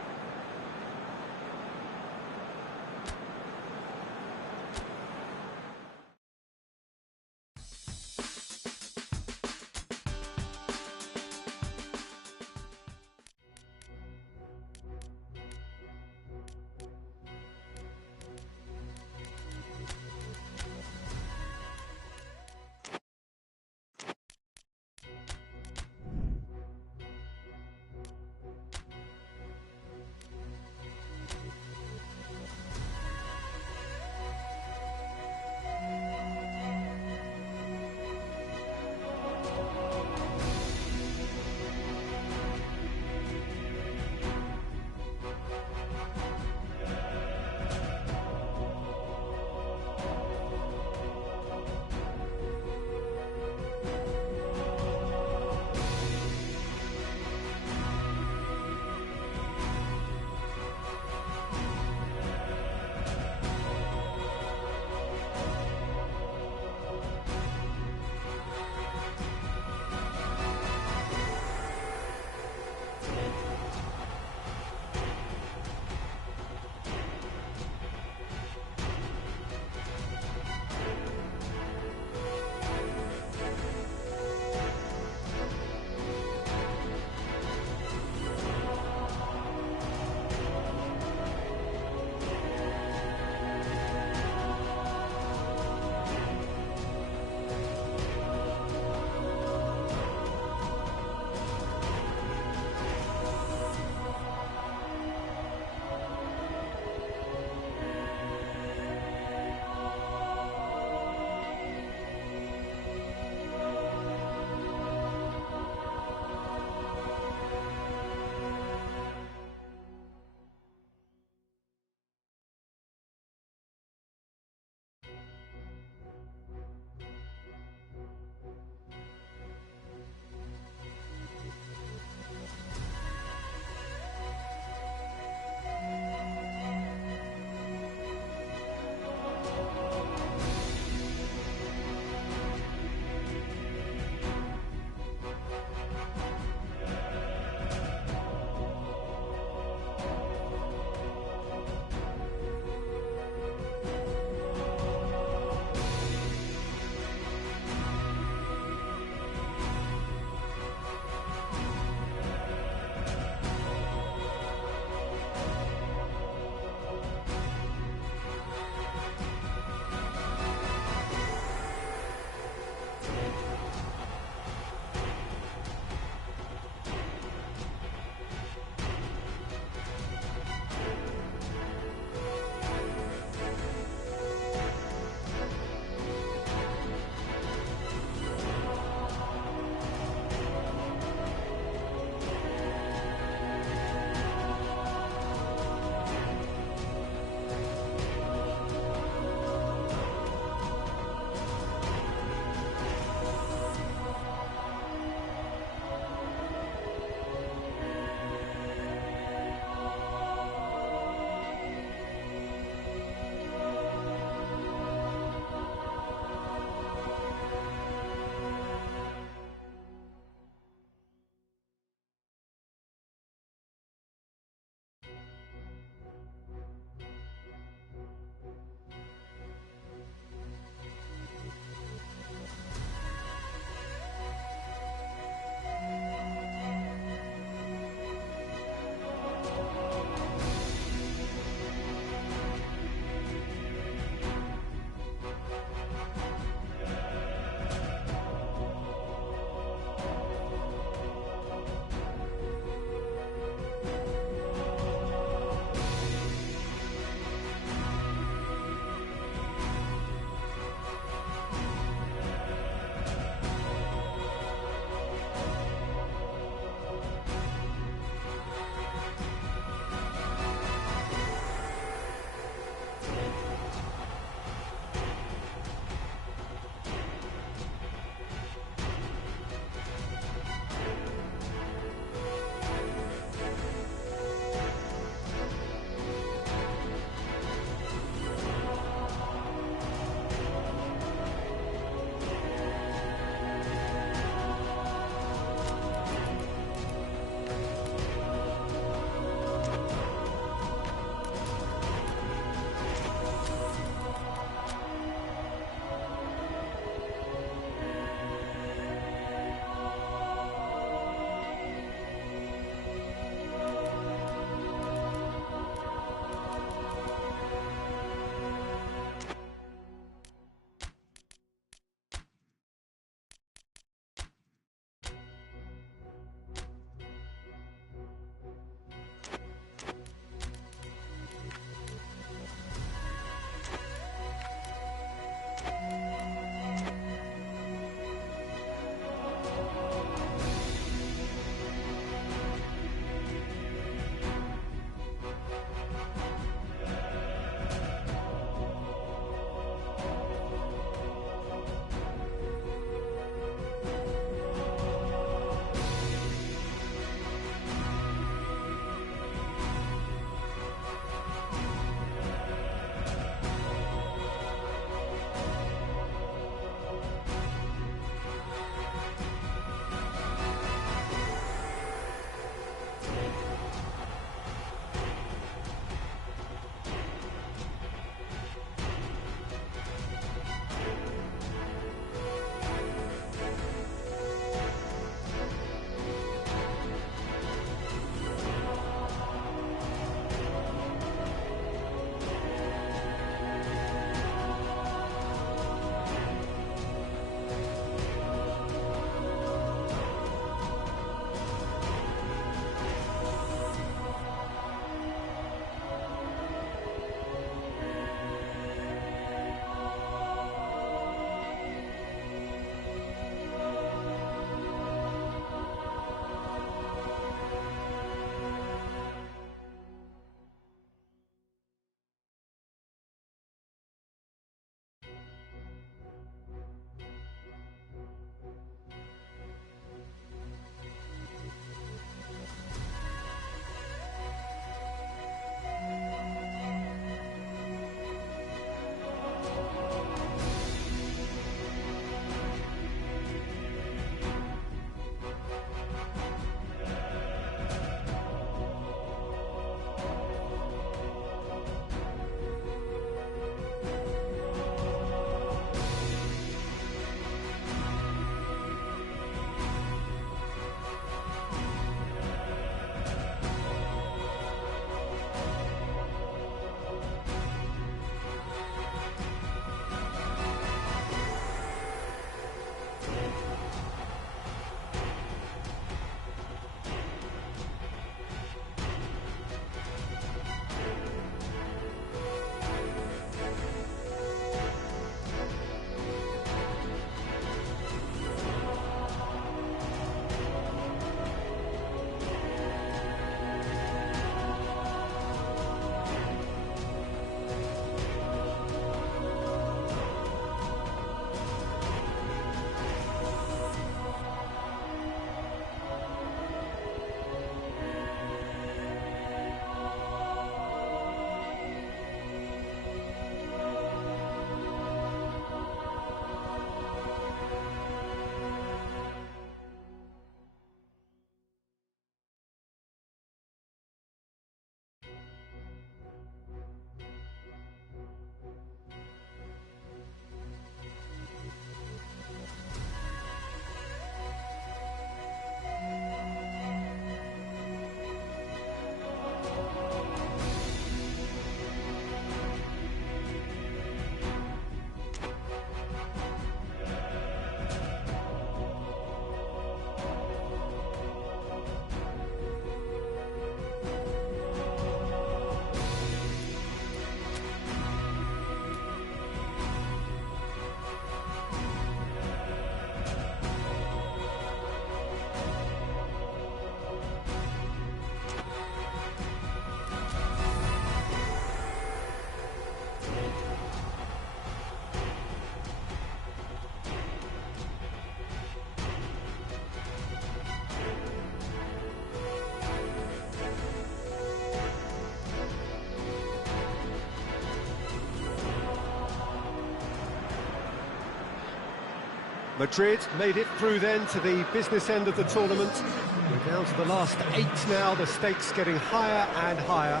Madrid made it through then to the business end of the tournament. We're down to the last 8 now, the stakes getting higher and higher.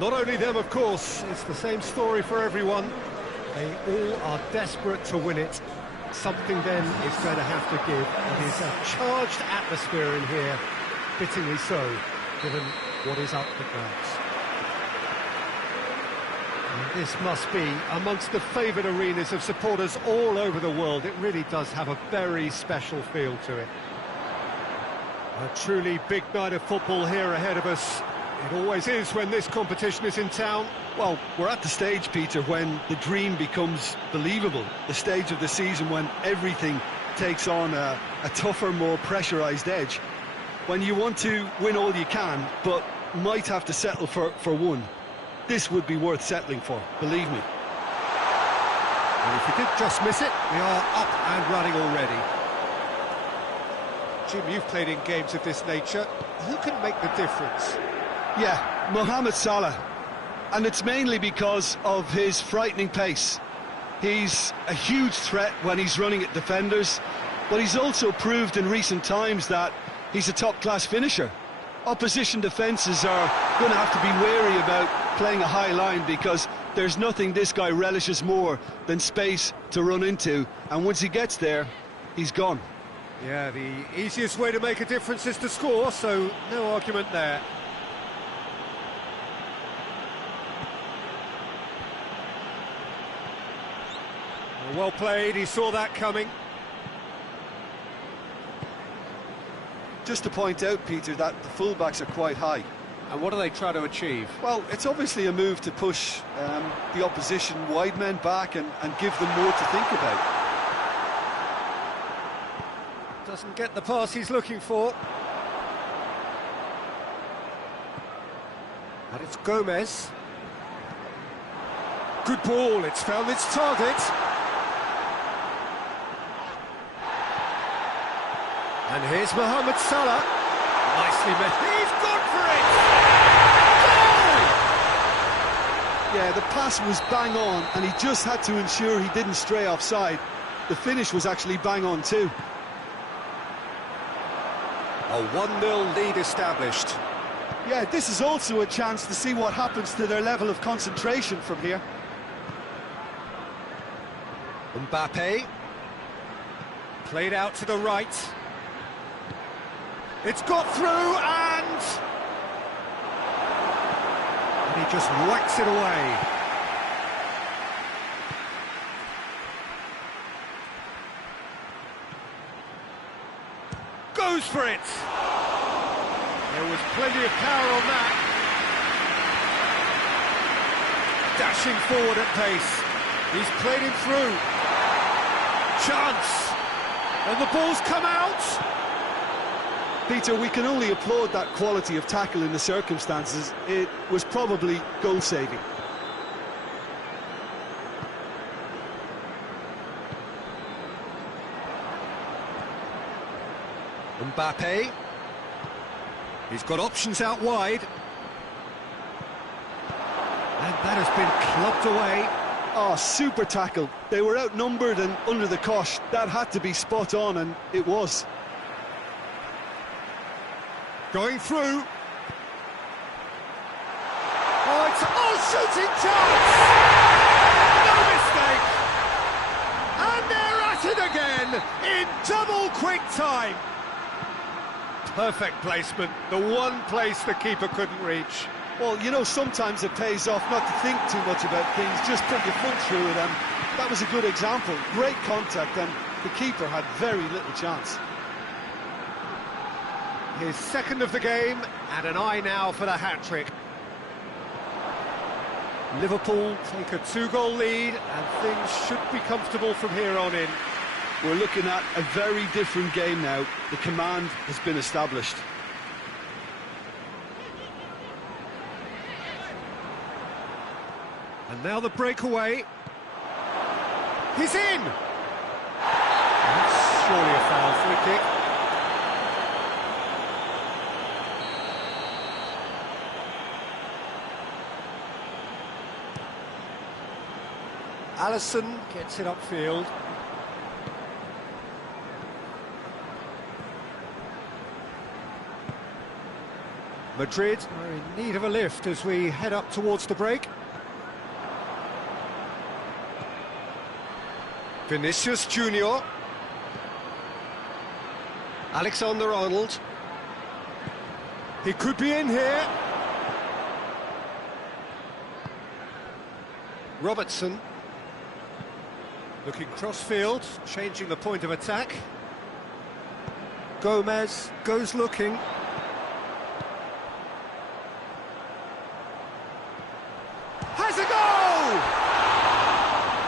Not only them, of course, it's the same story for everyone. They all are desperate to win it. Something then is going to have to give. It is a charged atmosphere in here, fittingly so, given what is up for grabs. And this must be amongst the favoured arenas of supporters all over the world. It really does have a very special feel to it. A truly big night of football here ahead of us. It always is when this competition is in town. Well, we're at the stage, Peter, when the dream becomes believable. The stage of the season when everything takes on a tougher, more pressurised edge. When you want to win all you can, but might have to settle for one. This would be worth settling for, believe me. And if you did just miss it, we are up and running already. Jim, you've played in games of this nature. Who can make the difference? Yeah, Mohamed Salah. And it's mainly because of his frightening pace. He's a huge threat when he's running at defenders, but he's also proved in recent times that he's a top-class finisher. Opposition defences are going to have to be wary about playing a high line because there's nothing this guy relishes more than space to run into, and once he gets there, he's gone. Yeah, the easiest way to make a difference is to score, so no argument there. Well played, he saw that coming. Just to point out, Peter, that the fullbacks are quite high. And what do they try to achieve? Well, it's obviously a move to push the opposition wide men back and give them more to think about. Doesn't get the pass he's looking for. And it's Gomez. Good ball, it's found its target. And here's Mohamed Salah. Nicely met. He's gone for it! Goal! Yeah, the pass was bang on, and he just had to ensure he didn't stray offside. The finish was actually bang on too. A 1-0 lead established. Yeah, this is also a chance to see what happens to their level of concentration from here. Mbappe. Played out to the right. It's got through and he just whacks it away. Goes for it. There was plenty of power on that. Dashing forward at pace. He's played him through. Chance. And the ball's come out. Peter, we can only applaud that quality of tackle in the circumstances. It was probably goal-saving. Mbappe. He's got options out wide. And that has been clubbed away. Oh, super tackle. They were outnumbered and under the cosh. That had to be spot on, and it was. Going through. Oh, it's shooting chance! No mistake! And they're at it again in double quick time. Perfect placement, the one place the keeper couldn't reach. Well, you know, sometimes it pays off not to think too much about things, just put your foot through it, and that was a good example. Great contact, and the keeper had very little chance. His second of the game, and an eye now for the hat-trick. Liverpool take a 2-goal lead, and things should be comfortable from here on in. We're looking at a very different game now. The command has been established. And now the breakaway. He's in! That's surely a foul, free kick. Alisson gets it upfield. Madrid are in need of a lift as we head up towards the break. Vinicius Junior. Alexander-Arnold. He could be in here. Robertson. Looking cross-field, changing the point of attack. Gomez goes looking. Has a goal!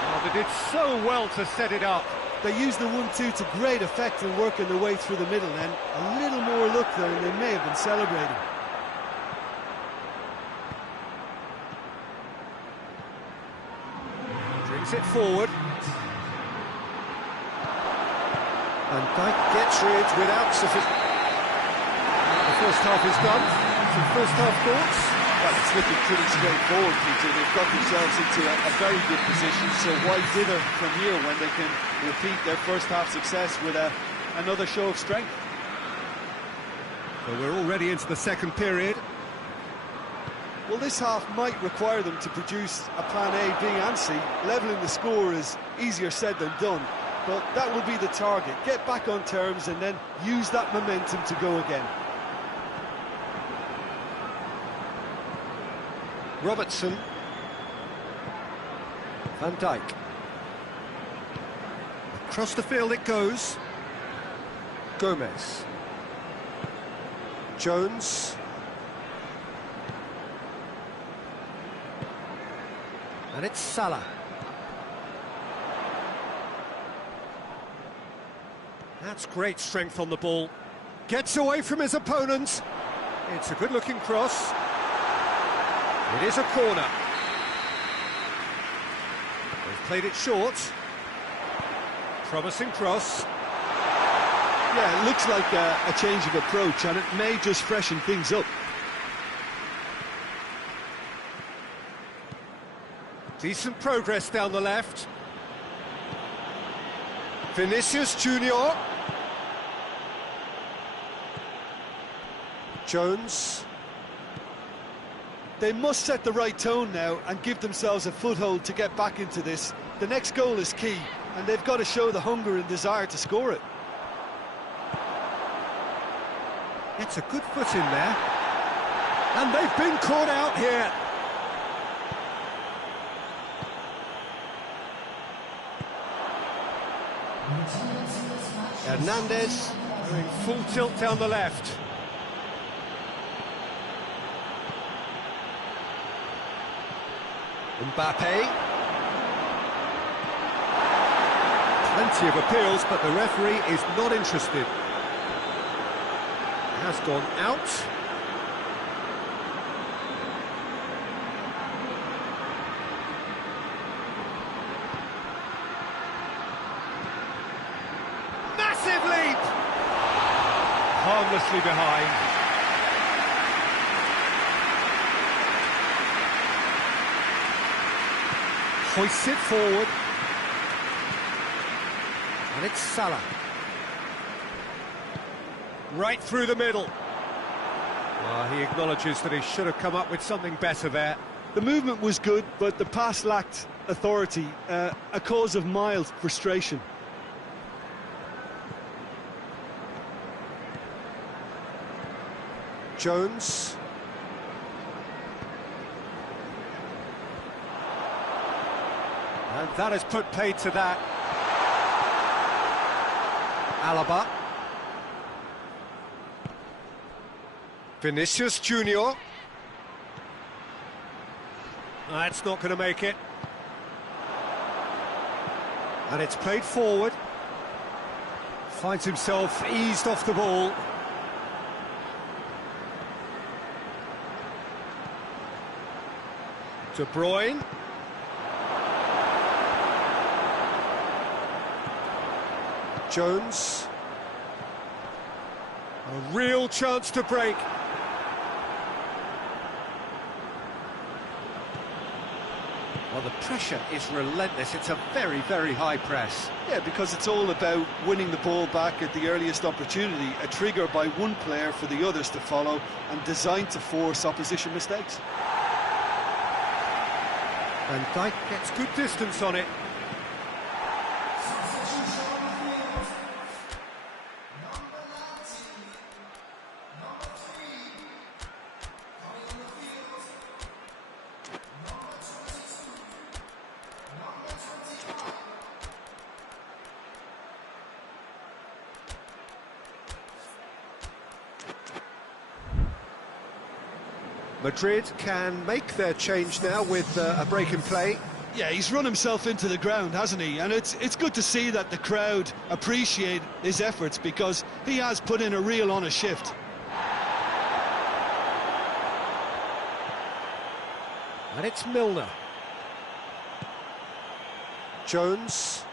Oh, they did so well to set it up. They used the 1-2 to great effect in working their way through the middle, and a little more luck there and they may have been celebrating. Brings it forward. And Dijk gets rid without sufficient... The first half is done. Some first half thoughts? Well, it's looking pretty straightforward, Peter. They've got themselves into a very good position, so why dither from here when they can repeat their first half success with another show of strength? So we're already into the second period. Well, this half might require them to produce a plan A, B and C. Levelling the score is easier said than done, but that will be the target. Get back on terms and then use that momentum to go again. Robertson. Van Dijk. Across the field it goes. Gomez. Jones. And it's Salah. That's great strength on the ball. Gets away from his opponent. It's a good-looking cross. It is a corner. They've played it short. Promising cross. Yeah, it looks like a change of approach, and it may just freshen things up. Decent progress down the left. Vinicius Junior. Jones. They must set the right tone now and give themselves a foothold to get back into this. The next goal is key, and they've got to show the hunger and desire to score it. It's a good foot in there. And they've been caught out here. Hernandez going full tilt down the left. Mbappe. Plenty of appeals, but the referee is not interested. Has gone out. Massive leap! Harmlessly behind. Hoists it forward. And it's Salah. Right through the middle. Well, he acknowledges that he should have come up with something better there. The movement was good, but the pass lacked authority, a cause of mild frustration. Jones. And that has put paid to that. Alaba. Vinicius Junior. That's not going to make it. And it's played forward. Finds himself eased off the ball. De Bruyne. Jones. A real chance to break. Well, the pressure is relentless. It's a very, very high press. Yeah, because it's all about winning the ball back at the earliest opportunity, a trigger by one player for the others to follow, and designed to force opposition mistakes. And Dijk gets good distance on it. Madrid can make their change now with a break in play. Yeah, he's run himself into the ground, hasn't he? And it's good to see that the crowd appreciate his efforts, because he has put in a real honest shift. And it's Milner. Jones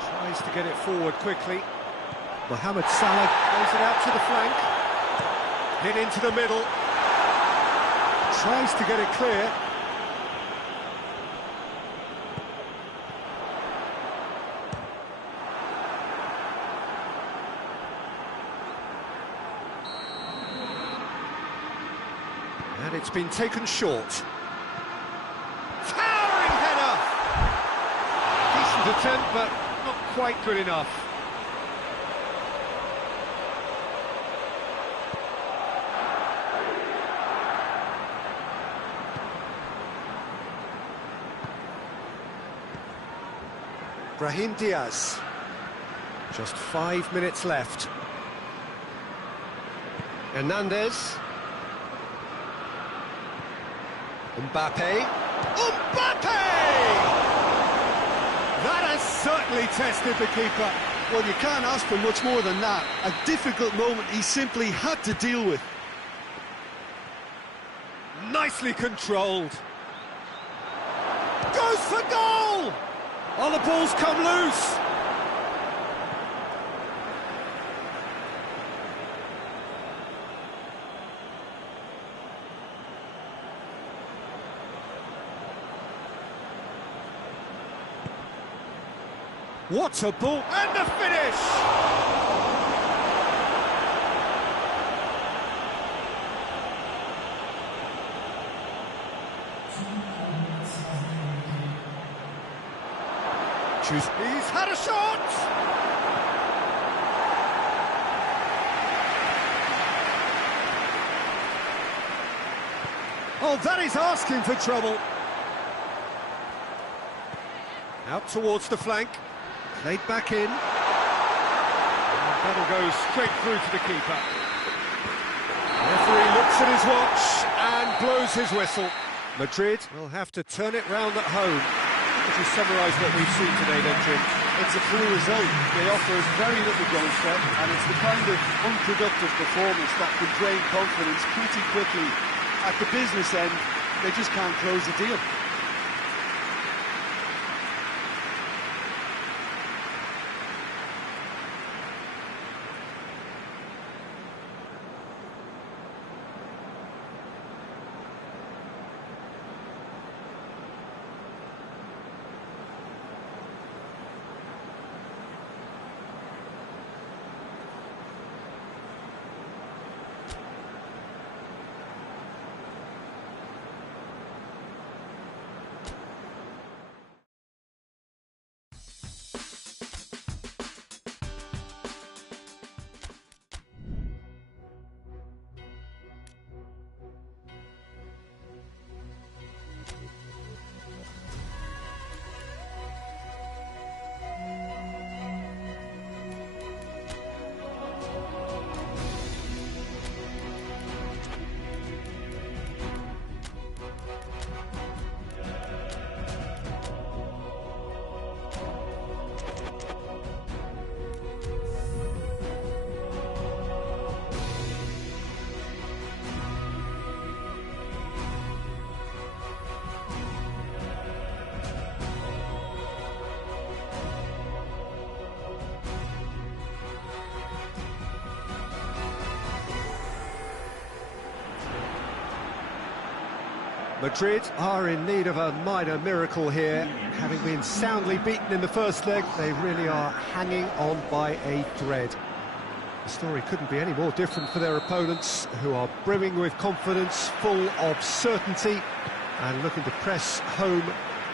tries to get it forward quickly. Mohamed Salah plays it out to the flank. Hit into the middle. Tries to get it clear. And it's been taken short. Towering header! Decent attempt, but not quite good enough. Brahim Diaz. Just 5 minutes left. Hernandez. Mbappe. Mbappe! That has certainly tested the keeper. Well, you can't ask for much more than that. A difficult moment he simply had to deal with. Nicely controlled. Goes for goal! Oh, the ball's come loose. What a ball, and the finish! He's had a shot! Oh, that is asking for trouble. Out towards the flank. Played back in. And that'll go straight through to the keeper. The referee looks at his watch and blows his whistle. Madrid will have to turn it round at home. Could you summarise what we've seen today then, Jim? It's a poor result. They offer us very little goal threat, and it's the kind of unproductive performance that can drain confidence pretty quickly. At the business end, they just can't close the deal. Madrid are in need of a minor miracle here. Having been soundly beaten in the first leg, they really are hanging on by a thread. The story couldn't be any more different for their opponents, who are brimming with confidence, full of certainty, and looking to press home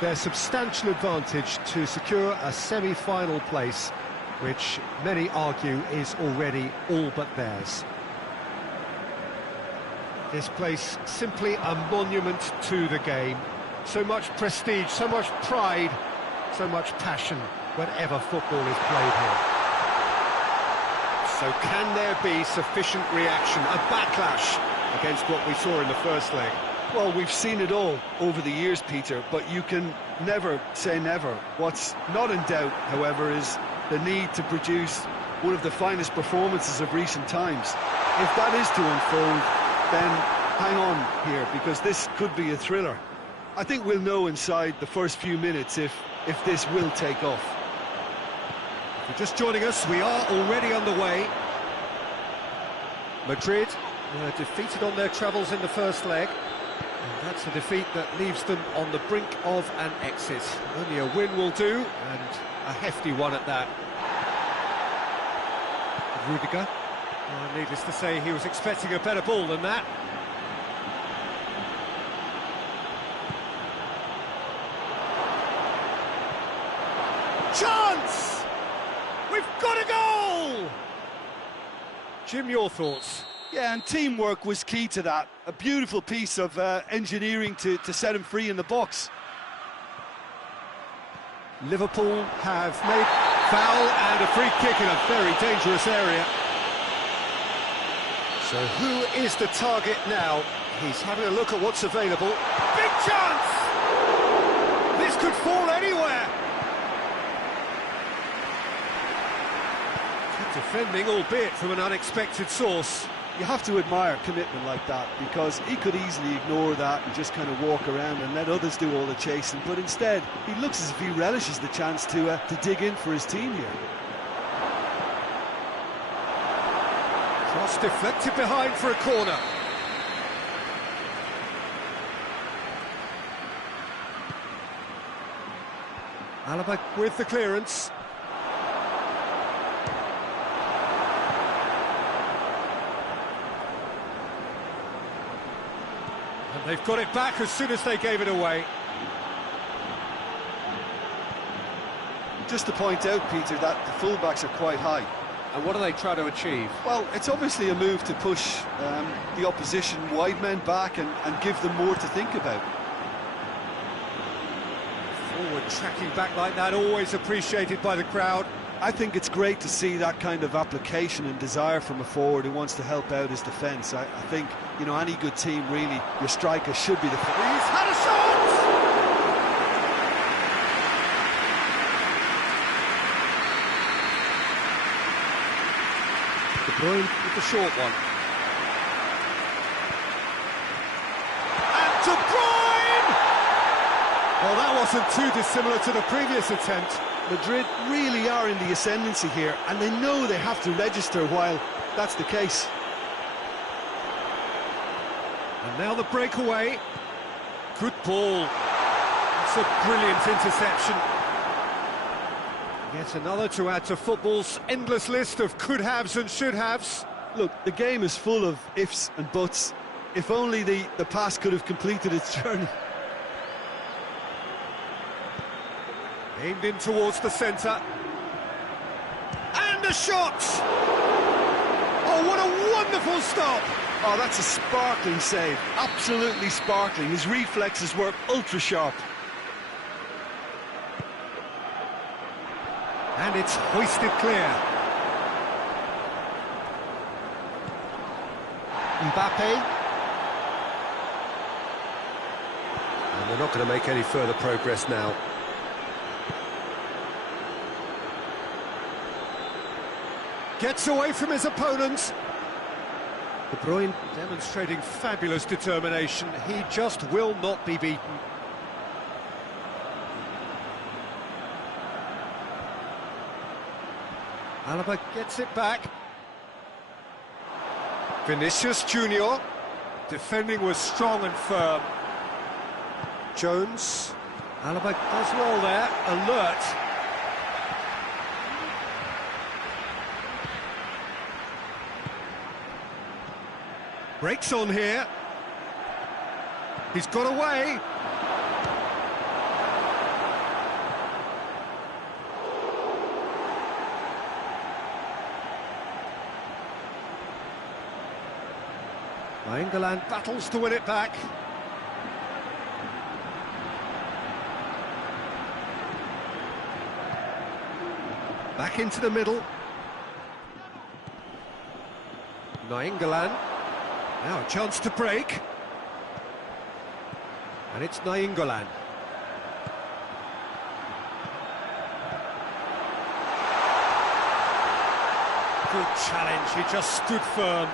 their substantial advantage to secure a semi-final place, which many argue is already all but theirs. This place simply a monument to the game. So much prestige, so much pride, so much passion whenever football is played here. So can there be sufficient reaction, a backlash against what we saw in the first leg? Well, we've seen it all over the years, Peter, but you can never say never. What's not in doubt, however, is the need to produce one of the finest performances of recent times. If that is to unfold, then hang on here, because this could be a thriller. I think we'll know inside the first few minutes if this will take off. If you're just joining us, we are already underway. Madrid were defeated on their travels in the first leg, and that's a defeat that leaves them on the brink of an exit. Only a win will do, and a hefty one at that. Rudiger. Well, needless to say, he was expecting a better ball than that. Chance! We've got a goal! Jim, your thoughts? Yeah, and teamwork was key to that. A beautiful piece of engineering to set him free in the box. Liverpool have made foul and a free kick in a very dangerous area. So who is the target now? He's having a look at what's available. Big chance! This could fall anywhere. Good defending, albeit from an unexpected source. You have to admire commitment like that, because he could easily ignore that and just kind of walk around and let others do all the chasing, but instead he looks as if he relishes the chance to dig in for his team here. Cross deflected behind for a corner. Alaba with the clearance. And they've got it back as soon as they gave it away. Just to point out, Peter, that the fullbacks are quite high. And what do they try to achieve? Well, it's obviously a move to push the opposition wide men back and give them more to think about. Forward tracking back like that, always appreciated by the crowd. I think it's great to see that kind of application and desire from a forward who wants to help out his defence. I think, you know, any good team, really, your striker should be the... He's had a shot! De Bruyne with the short one. And De Bruyne! Well, that wasn't too dissimilar to the previous attempt. Madrid really are in the ascendancy here, and they know they have to register while that's the case. And now the breakaway. Good ball. It's a brilliant interception. Yet another to add to football's endless list of could-haves and should-haves. Look, the game is full of ifs and buts. If only the pass could have completed its journey. Aimed in towards the centre. And a shot! Oh, what a wonderful stop! Oh, that's a sparkling save. Absolutely sparkling. His reflexes were ultra-sharp. And it's hoisted clear. Mbappe. And they're not going to make any further progress now. Gets away from his opponent. De Bruyne demonstrating fabulous determination. He just will not be beaten. Alaba gets it back. Vinicius Junior. Defending was strong and firm. Jones. Alaba does well there, alert. Breaks on here. He's got away. England battles to win it back. Back into the middle. Nainggolan. Now a chance to break. And it's Nainggolan. Good challenge, he just stood firm.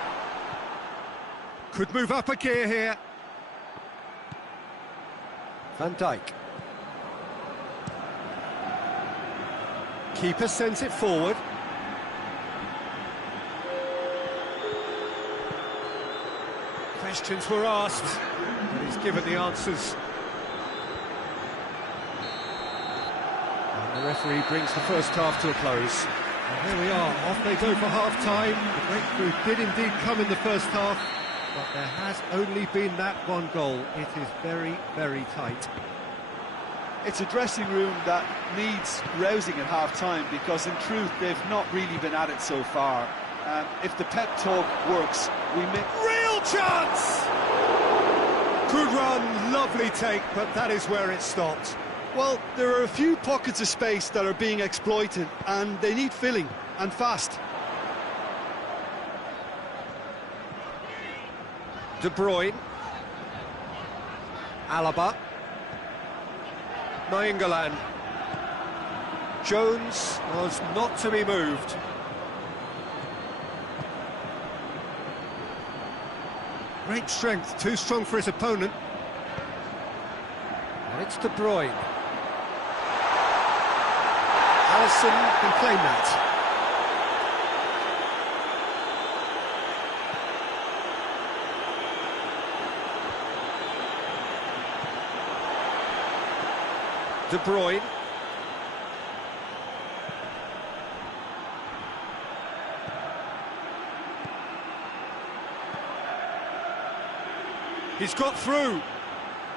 Could move up a gear here. Van Dijk. Keeper sends it forward. Questions were asked, but he's given the answers. And the referee brings the first half to a close. And here we are, off they go for half-time. The breakthrough did indeed come in the first half, but there has only been that one goal. It is very, very tight. It's a dressing room that needs rousing at half-time, because in truth they've not really been at it so far. If the pep talk works, we may... Real chance! Good run, lovely take, but that is where it stopped. Well, there are a few pockets of space that are being exploited, and they need filling, and fast. De Bruyne. Alaba. Nainggolan. Jones was not to be moved. Great strength, too strong for his opponent. And it's De Bruyne. Alisson can claim that. De Bruyne. He's got through.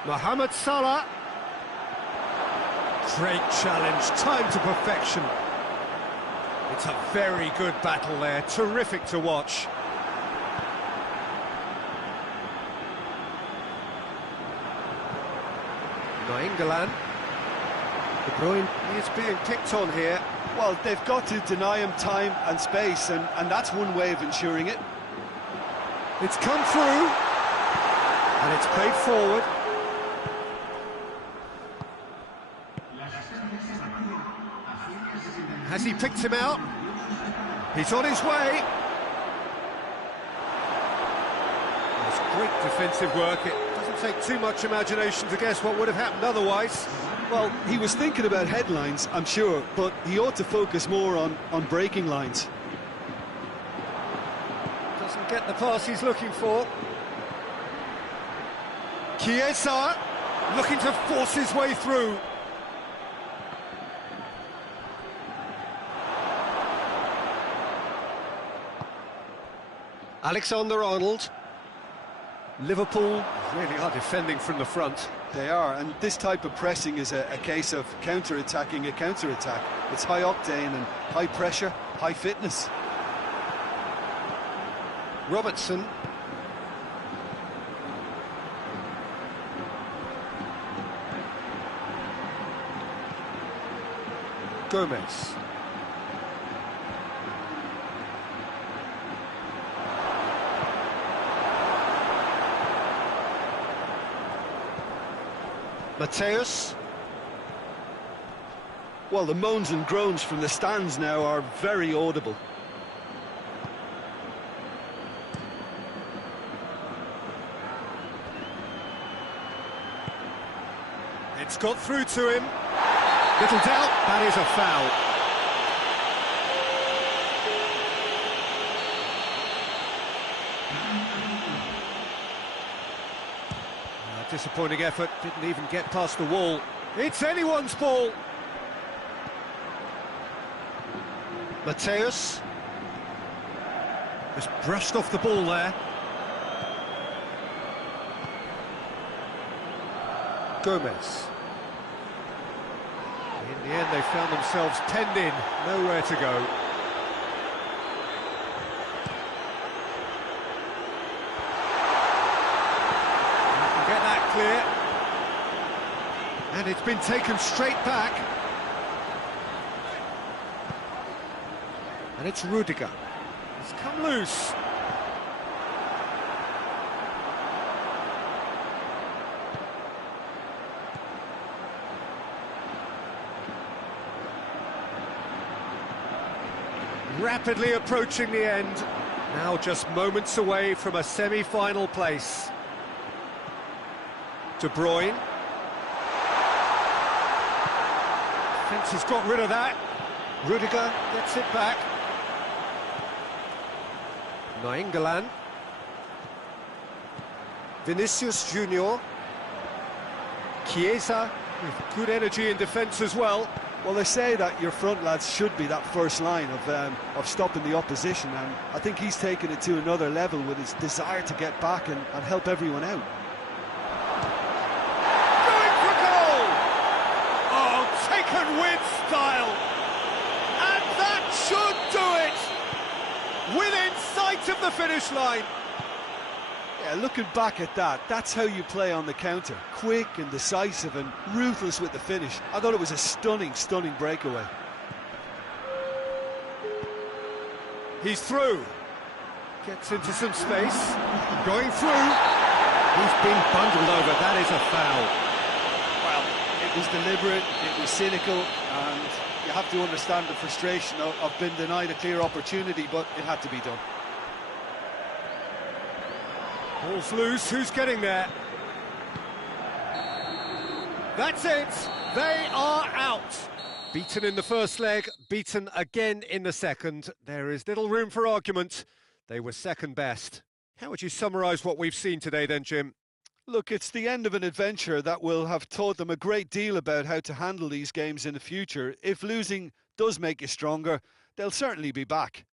Mohamed Salah. Great challenge, time to perfection. It's a very good battle there, terrific to watch. Nainggolan. De Bruyne is being picked on here. Well, they've got to deny him time and space, and that's one way of ensuring it. It's come through, and it's played forward. Has he picked him out? He's on his way. That's great defensive work. It doesn't take too much imagination to guess what would have happened otherwise. Well, he was thinking about headlines, I'm sure, but he ought to focus more on breaking lines. Doesn't get the pass he's looking for. Chiesa looking to force his way through. Alexander-Arnold. Liverpool really are defending from the front. They are, and this type of pressing is a case of counter-attacking a counter-attack. It's high octane and high pressure, high fitness. Robertson. Gomez. Mateus. Well, the moans and groans from the stands now are very audible. It's got through to him. Little doubt, that is a foul. A disappointing effort, didn't even get past the wall. It's anyone's ball. Mateus. Just brushed off the ball there. Gomez. In the end, they found themselves penned in, nowhere to go. You can get that clear. And it's been taken straight back. And it's Rudiger. It's come loose. Rapidly approaching the end. Now just moments away from a semi-final place. De Bruyne. Defence has got rid of that. Rudiger gets it back. Nainggolan. Vinicius Junior. Chiesa with good energy in defence as well. Well, they say that your front lads should be that first line of stopping the opposition, and I think he's taken it to another level with his desire to get back and help everyone out. Going for goal! Oh, taken with style! And that should do it! Within sight of the finish line! Yeah, looking back at that, that's how you play on the counter. Quick and decisive and ruthless with the finish. I thought it was a stunning, stunning breakaway. He's through. Gets into some space. Going through. He's been bundled over. That is a foul. Well, it was deliberate, it was cynical, and you have to understand the frustration of being denied a clear opportunity, but it had to be done. Ball's loose, who's getting there? That's it, they are out. Beaten in the first leg, beaten again in the second. There is little room for argument. They were second best. How would you summarise what we've seen today then, Jim? Look, it's the end of an adventure that will have taught them a great deal about how to handle these games in the future. If losing does make you stronger, they'll certainly be back.